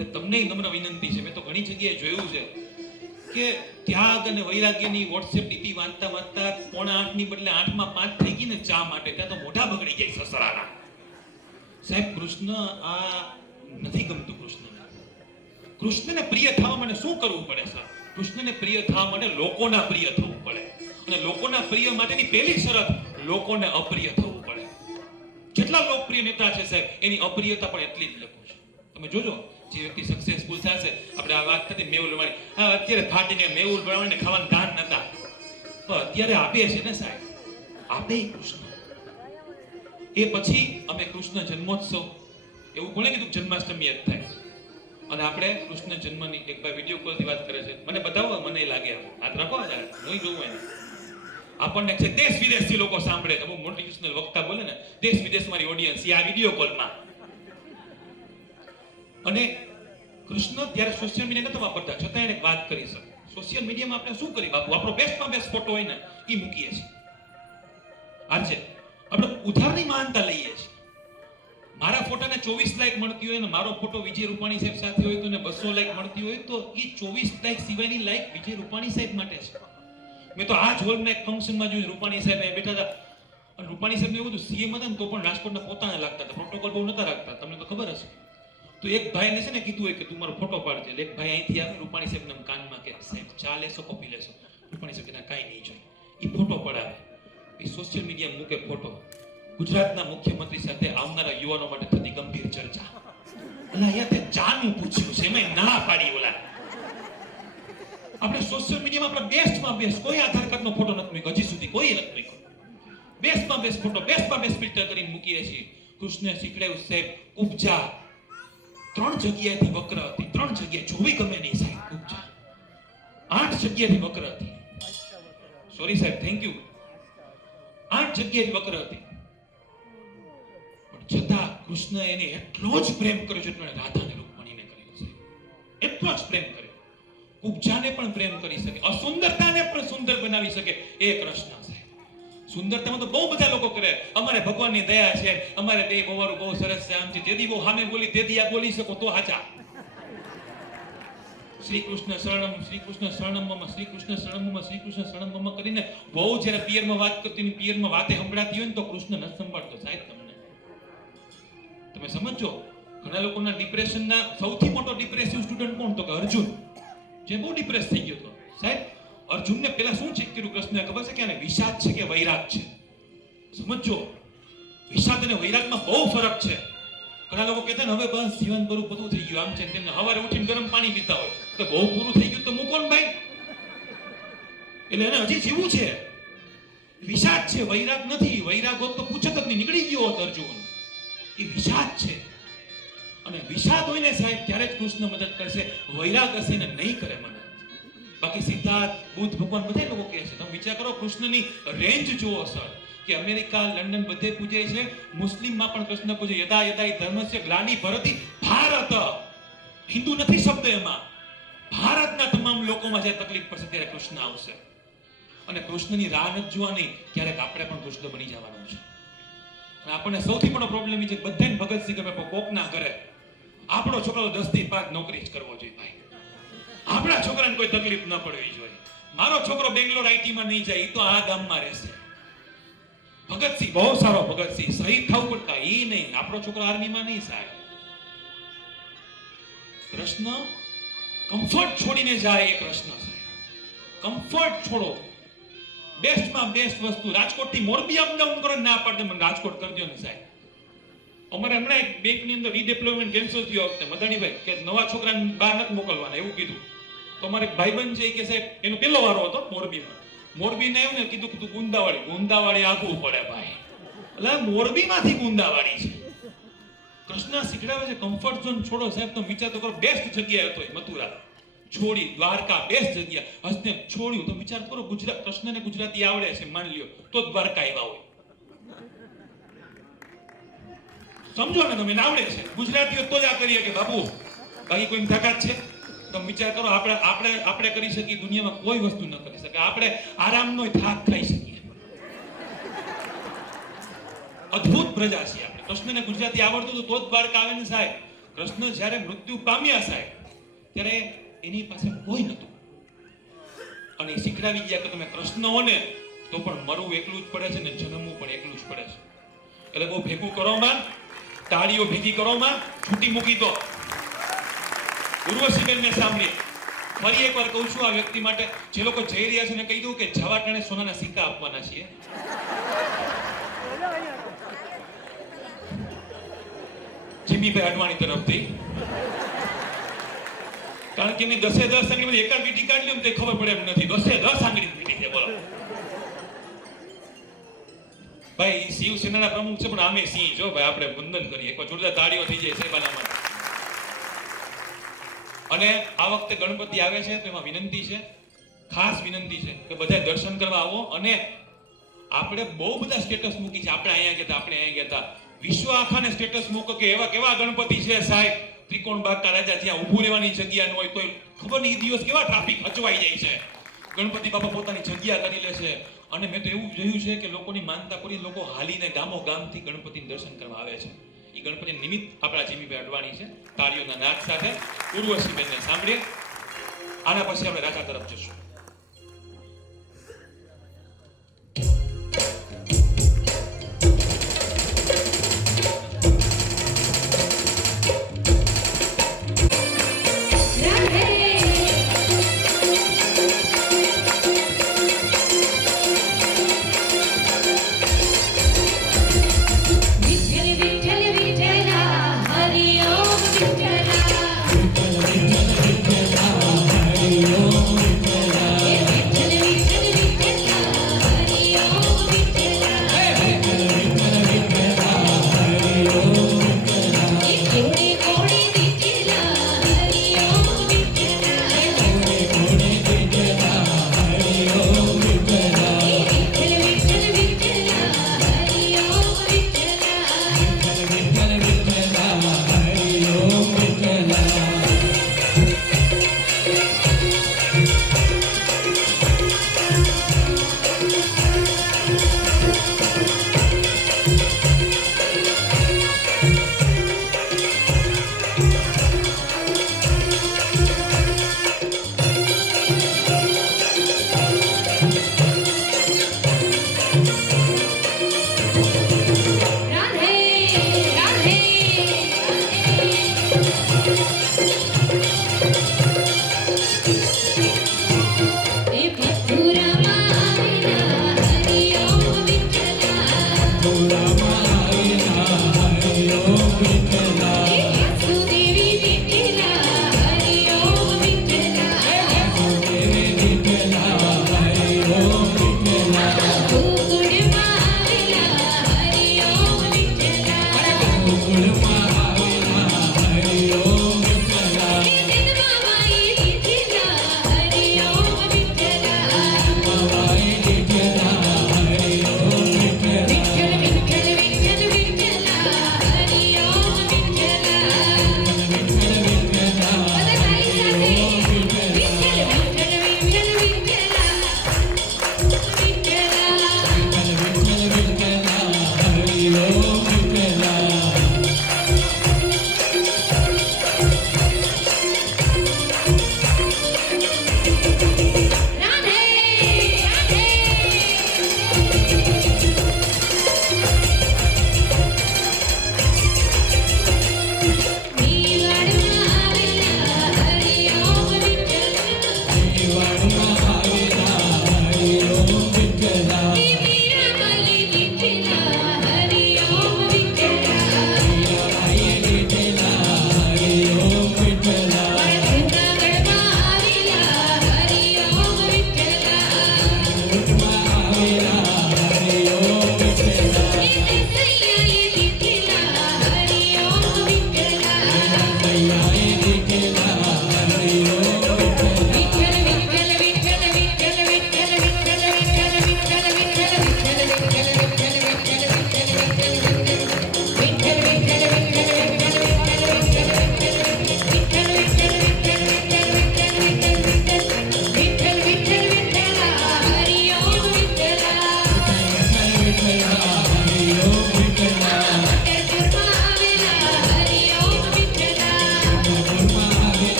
એટલે તમને નમ્ર વિનંતી છે, મેં તો ઘણી જગ્યાએ જોયું છે કે ત્યાગ અને વૈરાગ્યની વોટ્સએપ ડીપી વાંચતા વાંચતા 7:45 ની બદલે 8:05 થઈ ગઈ ને ચા માટે, ત્યાં તો મોઢા બગડી જાય સસરાના. સાહેબ કૃષ્ણ આ નથી ગમતું. કૃષ્ણને પ્રિય થવા માટે શું કરવું પડે સર? કૃષ્ણને પ્રિય થવા માટે લોકોના પ્રિય થવું પડે. અને લોકોના પ્રિય માટેની પહેલી શરત, લોકોને અપ્રિય થવું પડે. જેટલા લોકપ્રિય નેતા છે સાહેબ, એની અપ્રિયતા પણ એટલી જ લખું છે. તમે જોજો, જે વ્યક્તિ સક્સેસફુલ થશે, આપણે આ વાત થતી મેહુલ રવાણી, હા અત્યારે ફાટીને મેહુલ રવાણીને ખાવાનું ધાન નતા, પણ અત્યારે આપે છે ને સાહેબ, આપે કૃષ્ણ. એ પછી અમે કૃષ્ણ જન્મોત્સવ, એવું કોણે કીધું જન્માષ્ટમી જ થાય? અને આપણે કૃષ્ણ જન્મની એક ભાઈ વિડીયો કોલથી વાત કરે છે, મને બતાવો, મને લાગે હાથ રાખો, હું જોઉં એને. આપણને છે દેશ વિદેશથી લોકો સાંભળે, તો મોટિવેશનલ વક્તા બોલે ને, દેશ વિદેશ મારી ઓડિયન્સ આ વિડીયો કોલમાં. અને કૃષ્ણ ત્યારે સોશિયલ મીડિયા નતો વાપરતા, છતાં એને વાત કરી શકે. સોશિયલ મીડિયામાં આપણે શું કરી બાપુ, આપણો બેસ્ટમાં બેસ્ટ ફોટો હોય ને એ મૂકીએ છીએ. આજે આપણે ઉધારની માનતા લઈએ છીએ. મારા ફોટાને 24 લાઈક મળતી હોય ને મારો ફોટો વિજય રૂપાણી સાહેબ સાથે હોય તો ને 200 લાઈક મળતી હોય તો એ 24 લાઈક સિવાયની લાઈક વિજય રૂપાણી સાહેબ માટે છે. મેં તો આ જ હોલમાં એક ફંક્શનમાં જોયું, રૂપાણી સાહેબ અહીં બેઠા હતા. અને રૂપાણી સાહેબ એવું હતું, સીએમ હતા ને તો પણ રાજકોટના પોતાને લાગતા હતા, પ્રોટોકોલ બહુ નતા રાખતા, તમને તો ખબર હશે. તો એક ભાઈને છે ને કીધું હોય કે તું મારો ફોટો પાડજે. એક ભાઈ અહીંથી આવે, રૂપાણી સાહેબને કાનમાં કે સાહેબ ચા લેશો, કોફી લેશો? રૂપાણી સાહેબ કીધા કાંઈ નહીં જોઈએ. એ ફોટો પડાવે, એ સોશિયલ મીડિયા મૂકે ફોટો. ગુજરાતના મુખ્યમંત્રી સાથે આવનારા યુવાનો માટે થતી ગંભીર ચર્ચા. એટલે અહીંયા તે ચાનું પૂછ્યું છે, એમાં ના પાડી. ઓલા આપણે સોશિયલ મીડિયામાં આપણે બેસ્ટમાં બેસ્ટ, કોઈ આધાર કાર્ડનો ફોટો નથી મૂક્યો હજી સુધી, કોઈ નથી મૂક્યો. બેસ્ટમાં બેસ્ટ ફોટો, બેસ્ટમાં બેસ્ટ ફિલ્ટર કરીને મૂકીએ છીએ. કૃષ્ણે શીખડાયું સાહેબ, ઉપજા 3 જગ્યાએથી વક્ર હતી, 3 જગ્યાએ જોવી ગમે નહીં સાહેબ, ઉપજા 8 જગ્યાએથી વક્ર હતી. સોરી સાહેબ, થેન્ક યુ. 8 જગ્યાએથી વક્ર હતી, છતાં કૃષ્ણ એને એટલો જ પ્રેમ કર્યો જેટલો એને રાધાને રૂકમણીને કર્યો છે. એટલો જ પ્રેમ કર્યો. ઉપજાને પણ પ્રેમ કરી શકે, અસુંદરતાને પણ સુંદર બનાવી શકે એ કૃષ્ણ છે. સુંદરતામાં તો બહુ બધા લોકો કરે, અમારે ભગવાનની દયા છે, અમારે દેહ બહુ બહુ સરસ છે, આમ છે. જેદી બહુ સામે બોલી તેદી આ બોલી શકો તો હાચા. શ્રી કૃષ્ણ શરણમ, શ્રી કૃષ્ણ શરણમ મમ, શ્રી કૃષ્ણ શરણમ મમ, શ્રી કૃષ્ણ શરણમ મમ કરીને બહુ જ્યારે પિયરમાં વાત કરતી ને પિયરમાં વાતે સંભળાતી હોય ને તો કૃષ્ણ નથી સંભાળતો સાહેબ. તમે સમજો, ઘણા લોકોના ડિપ્રેશનના સૌથી મોટો ડિપ્રેસિવ સ્ટુડન્ટ કોણ? તો કે અર્જુન, જે બહુ ડિપ્રેસ થઈ ગયો હતો સાહેબ. અર્જુનને પેલા શું ચેક કર્યું કૃષ્ણને ખબર છે કે આને વિષાદ છે કે વૈરાગ છે? સમજો, વિષાદ અને વૈરાગમાં બહુ ફરક છે. ઘણા લોકો કહેતા ને હવે બસ જીવન બરું બધું થઈ ગયું આમ છે તેમને, સવારે ઉઠીને ગરમ પાણી પીતા હોય તો બહુ પૂરું થઈ ગયું તો મૂકો ને ભાઈ, એટલે એને હજી જીવવું છે. વિષાદ છે, વૈરાગ નથી. વૈરાગ હોત તો પૂછત જ નહીં, નીકળી ગયો હોત અર્જુન. એ વિષાદ છે. અને વિષાદ હોય ને સાહેબ ત્યારે જ કૃષ્ણ મદદ કરશે, વૈરાગ હશે ને નહીં કરે મદદ. બાકી સિદ્ધાર્થ, બુદ્ધ ભગવાન બધા લોકો કહે છે, તમે વિચાર કરો કૃષ્ણની રેન્જ જુઓ સર, કે અમેરિકા, લંડન બધે પૂજે છે, મુસ્લિમમાં પણ કૃષ્ણ પૂજે. યદા યદા ધર્મસ્ય ગ્લાનિ ભરતિ ભારત, હિન્દુ નથી શબ્દ એમાં, ભારતના તમામ લોકોમાં જે તકલીફ પડશે ત્યારે કૃષ્ણ આવશે. અને કૃષ્ણની રાહ નથી જોવાની, ક્યારેક આપણે પણ કૃષ્ણ બની જવાનું છે. અને આપણને સૌથી મોટો પ્રોબ્લેમ એ છે બધાને ભગતસિંહ ગમે પણ કોક ના કરે. આપણો છોકરો 10 થી 5 નોકરી જ કરવો જોઈએ ભાઈ. આપણા છોકરાને કોઈ તકલીફ ન પડવી જોઈએ. મારો છોકરો બેંગ્લોર આઈટીમાં નહીં જાય, એ તો આ ગામમાં રહેશે. ભગતસિંહ બહુ સારો ભગતસિંહ, શહીદ થવું પડતા એ નહીં, આપણો છોકરો આર્મીમાં નહીં સાહેબ. કૃષ્ણ કમ્ફર્ટ છોડીને જાય એ કૃષ્ણ છે. કમ્ફર્ટ છોડો. બેસ્ટમાં બેસ્ટ વસ્તુ, રાજકોટથી મોરબી અપડાઉન કરો ના પાડે મને રાજકોટ કરી દો ને સાહેબ. અમારે હમણાં એક બેંકની અંદર રીડિપ્લોયમેન્ટ કેન્સલ થયો વખતે મદાણીભાઈ કે નવા છોકરાને બહાર નથી મોકલવાના એવું કીધું. તો અમારે એક ભાઈબંધ છે કે સાહેબ એનો પહેલો વારો હતો મોરબીમાં. મોરબીને આવ્યું ને કીધું તું ગુંદાવાડી આગવું પડે ભાઈ. એટલે મોરબીમાંથી ગુંદાવાડી છે. કૃષ્ણ શીખડાવે છે કમ્ફર્ટ ઝોન છોડો સાહેબ. તો વિચાર તો કરો, બેસ્ટ જગ્યા હતો મથુરા છોડી, દ્વારકા બેસ્ટ જગ્યા, હસને છોડ્યું. તો વિચાર કરો, ગુજરાત, કૃષ્ણને ગુજરાતી આવડે છે માની લ્યો તો દ્વારકા આવ્યા હોય. સમજો ને તમે, આવડે છે ગુજરાતીઓ તો જ આ કરીએ કે બાબુ, બાકી કોઈ તાકાત છે? તમે વિચાર કરો, આપણે કરી શકીએ દુનિયામાં કોઈ વસ્તુ ન કરી શકે. આપણે આરામનો થાક ખાઈ શકીએ. અદ્ભુત પ્રજા છે આપણે. કૃષ્ણને ગુજરાતી આવડતું તો જ દ્વારકા આવે ને સાહેબ. કૃષ્ણ જ્યારે મૃત્યુ પામ્યા સાહેબ ત્યારે એની પાસે કોઈ નતું, અને શીખડાવી ગયા કે તમે કૃષ્ણ હો ને તો પણ મરવું એકલું જ પડે છે ને જન્મવું પણ એકલું જ પડે છે. એટલે બહુ ભેગું કરો માં, તાળીઓ ભેગી કરો માં, છૂટી મૂકી દો. ઉર્વશીબેનને સાંભળી ફરી એકવાર કહું છું આ વ્યક્તિ માટે, જે લોકો જઈ રહ્યા છે ને કહી દઉં કે જવા ટાણે સોનાના સિક્કા આપવાના છીએ. જીમીભાઈ અડવાણી તરફથી. કારણ કે એની 10 આંગળીમાં એકાદ વીંટી કાઢી લે તો ખબર પડે એમ નથી. 10 આંગળી વીંટી છે બોલો. ભાઈ શિવસેનાના પ્રમુખ છે પણ આમે સિંહ જો ભાઈ, આપણે વંદન કરીએ એકવાર જોરદાર તાળીઓ થઈ જાય સાહેબાના માટે. અને આ વખતે ગણપતિ આવે છે તો એમાં વિનંતી છે, ખાસ વિનંતી છે કે બધા દર્શન કરવા આવો. અને આપણે બહુ બધા સ્ટેટસ મૂકી છે, આપણે અહીંયા ગયા આપણે અહીંયા ગયા. વિશ્વ આખાને સ્ટેટસ મૂકો કે એવા કેવા ગણપતિ છે સાહેબ. ત્રિકોણ બાગના રાજા જ્યાં ઊભું રહેવાની જગ્યા ન હોય તો ખબર નહીં દિવસ કેવા ટ્રાફિક હચવાઈ જાય છે. ગણપતિ બાપા પોતાની જગ્યા કરી લે છે. અને મેં તો એવું જોયું છે કે લોકોની માનતા કરી લોકો હાલીને ગામો ગામથી ગણપતિના દર્શન કરવા આવે છે. એ ગણપતિ નિમિત્ત આપણા જીમીભાઈ અડવાણી છે. તાળીઓના નાદ સાથે ઉર્વશીબેનને સાંભળીએ. આના પછી આપણે રાજા તરફ જશું. વિઠ્ઠલ વિઠ્ઠલ વિઠ્ઠલા હરિ ઓમ વિઠ્ઠલા. વિઠ્ઠલ વિઠ્ઠલ વિઠ્ઠલા હરિ ઓમ Vitthala.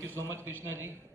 Thank you so much, Krishna ji.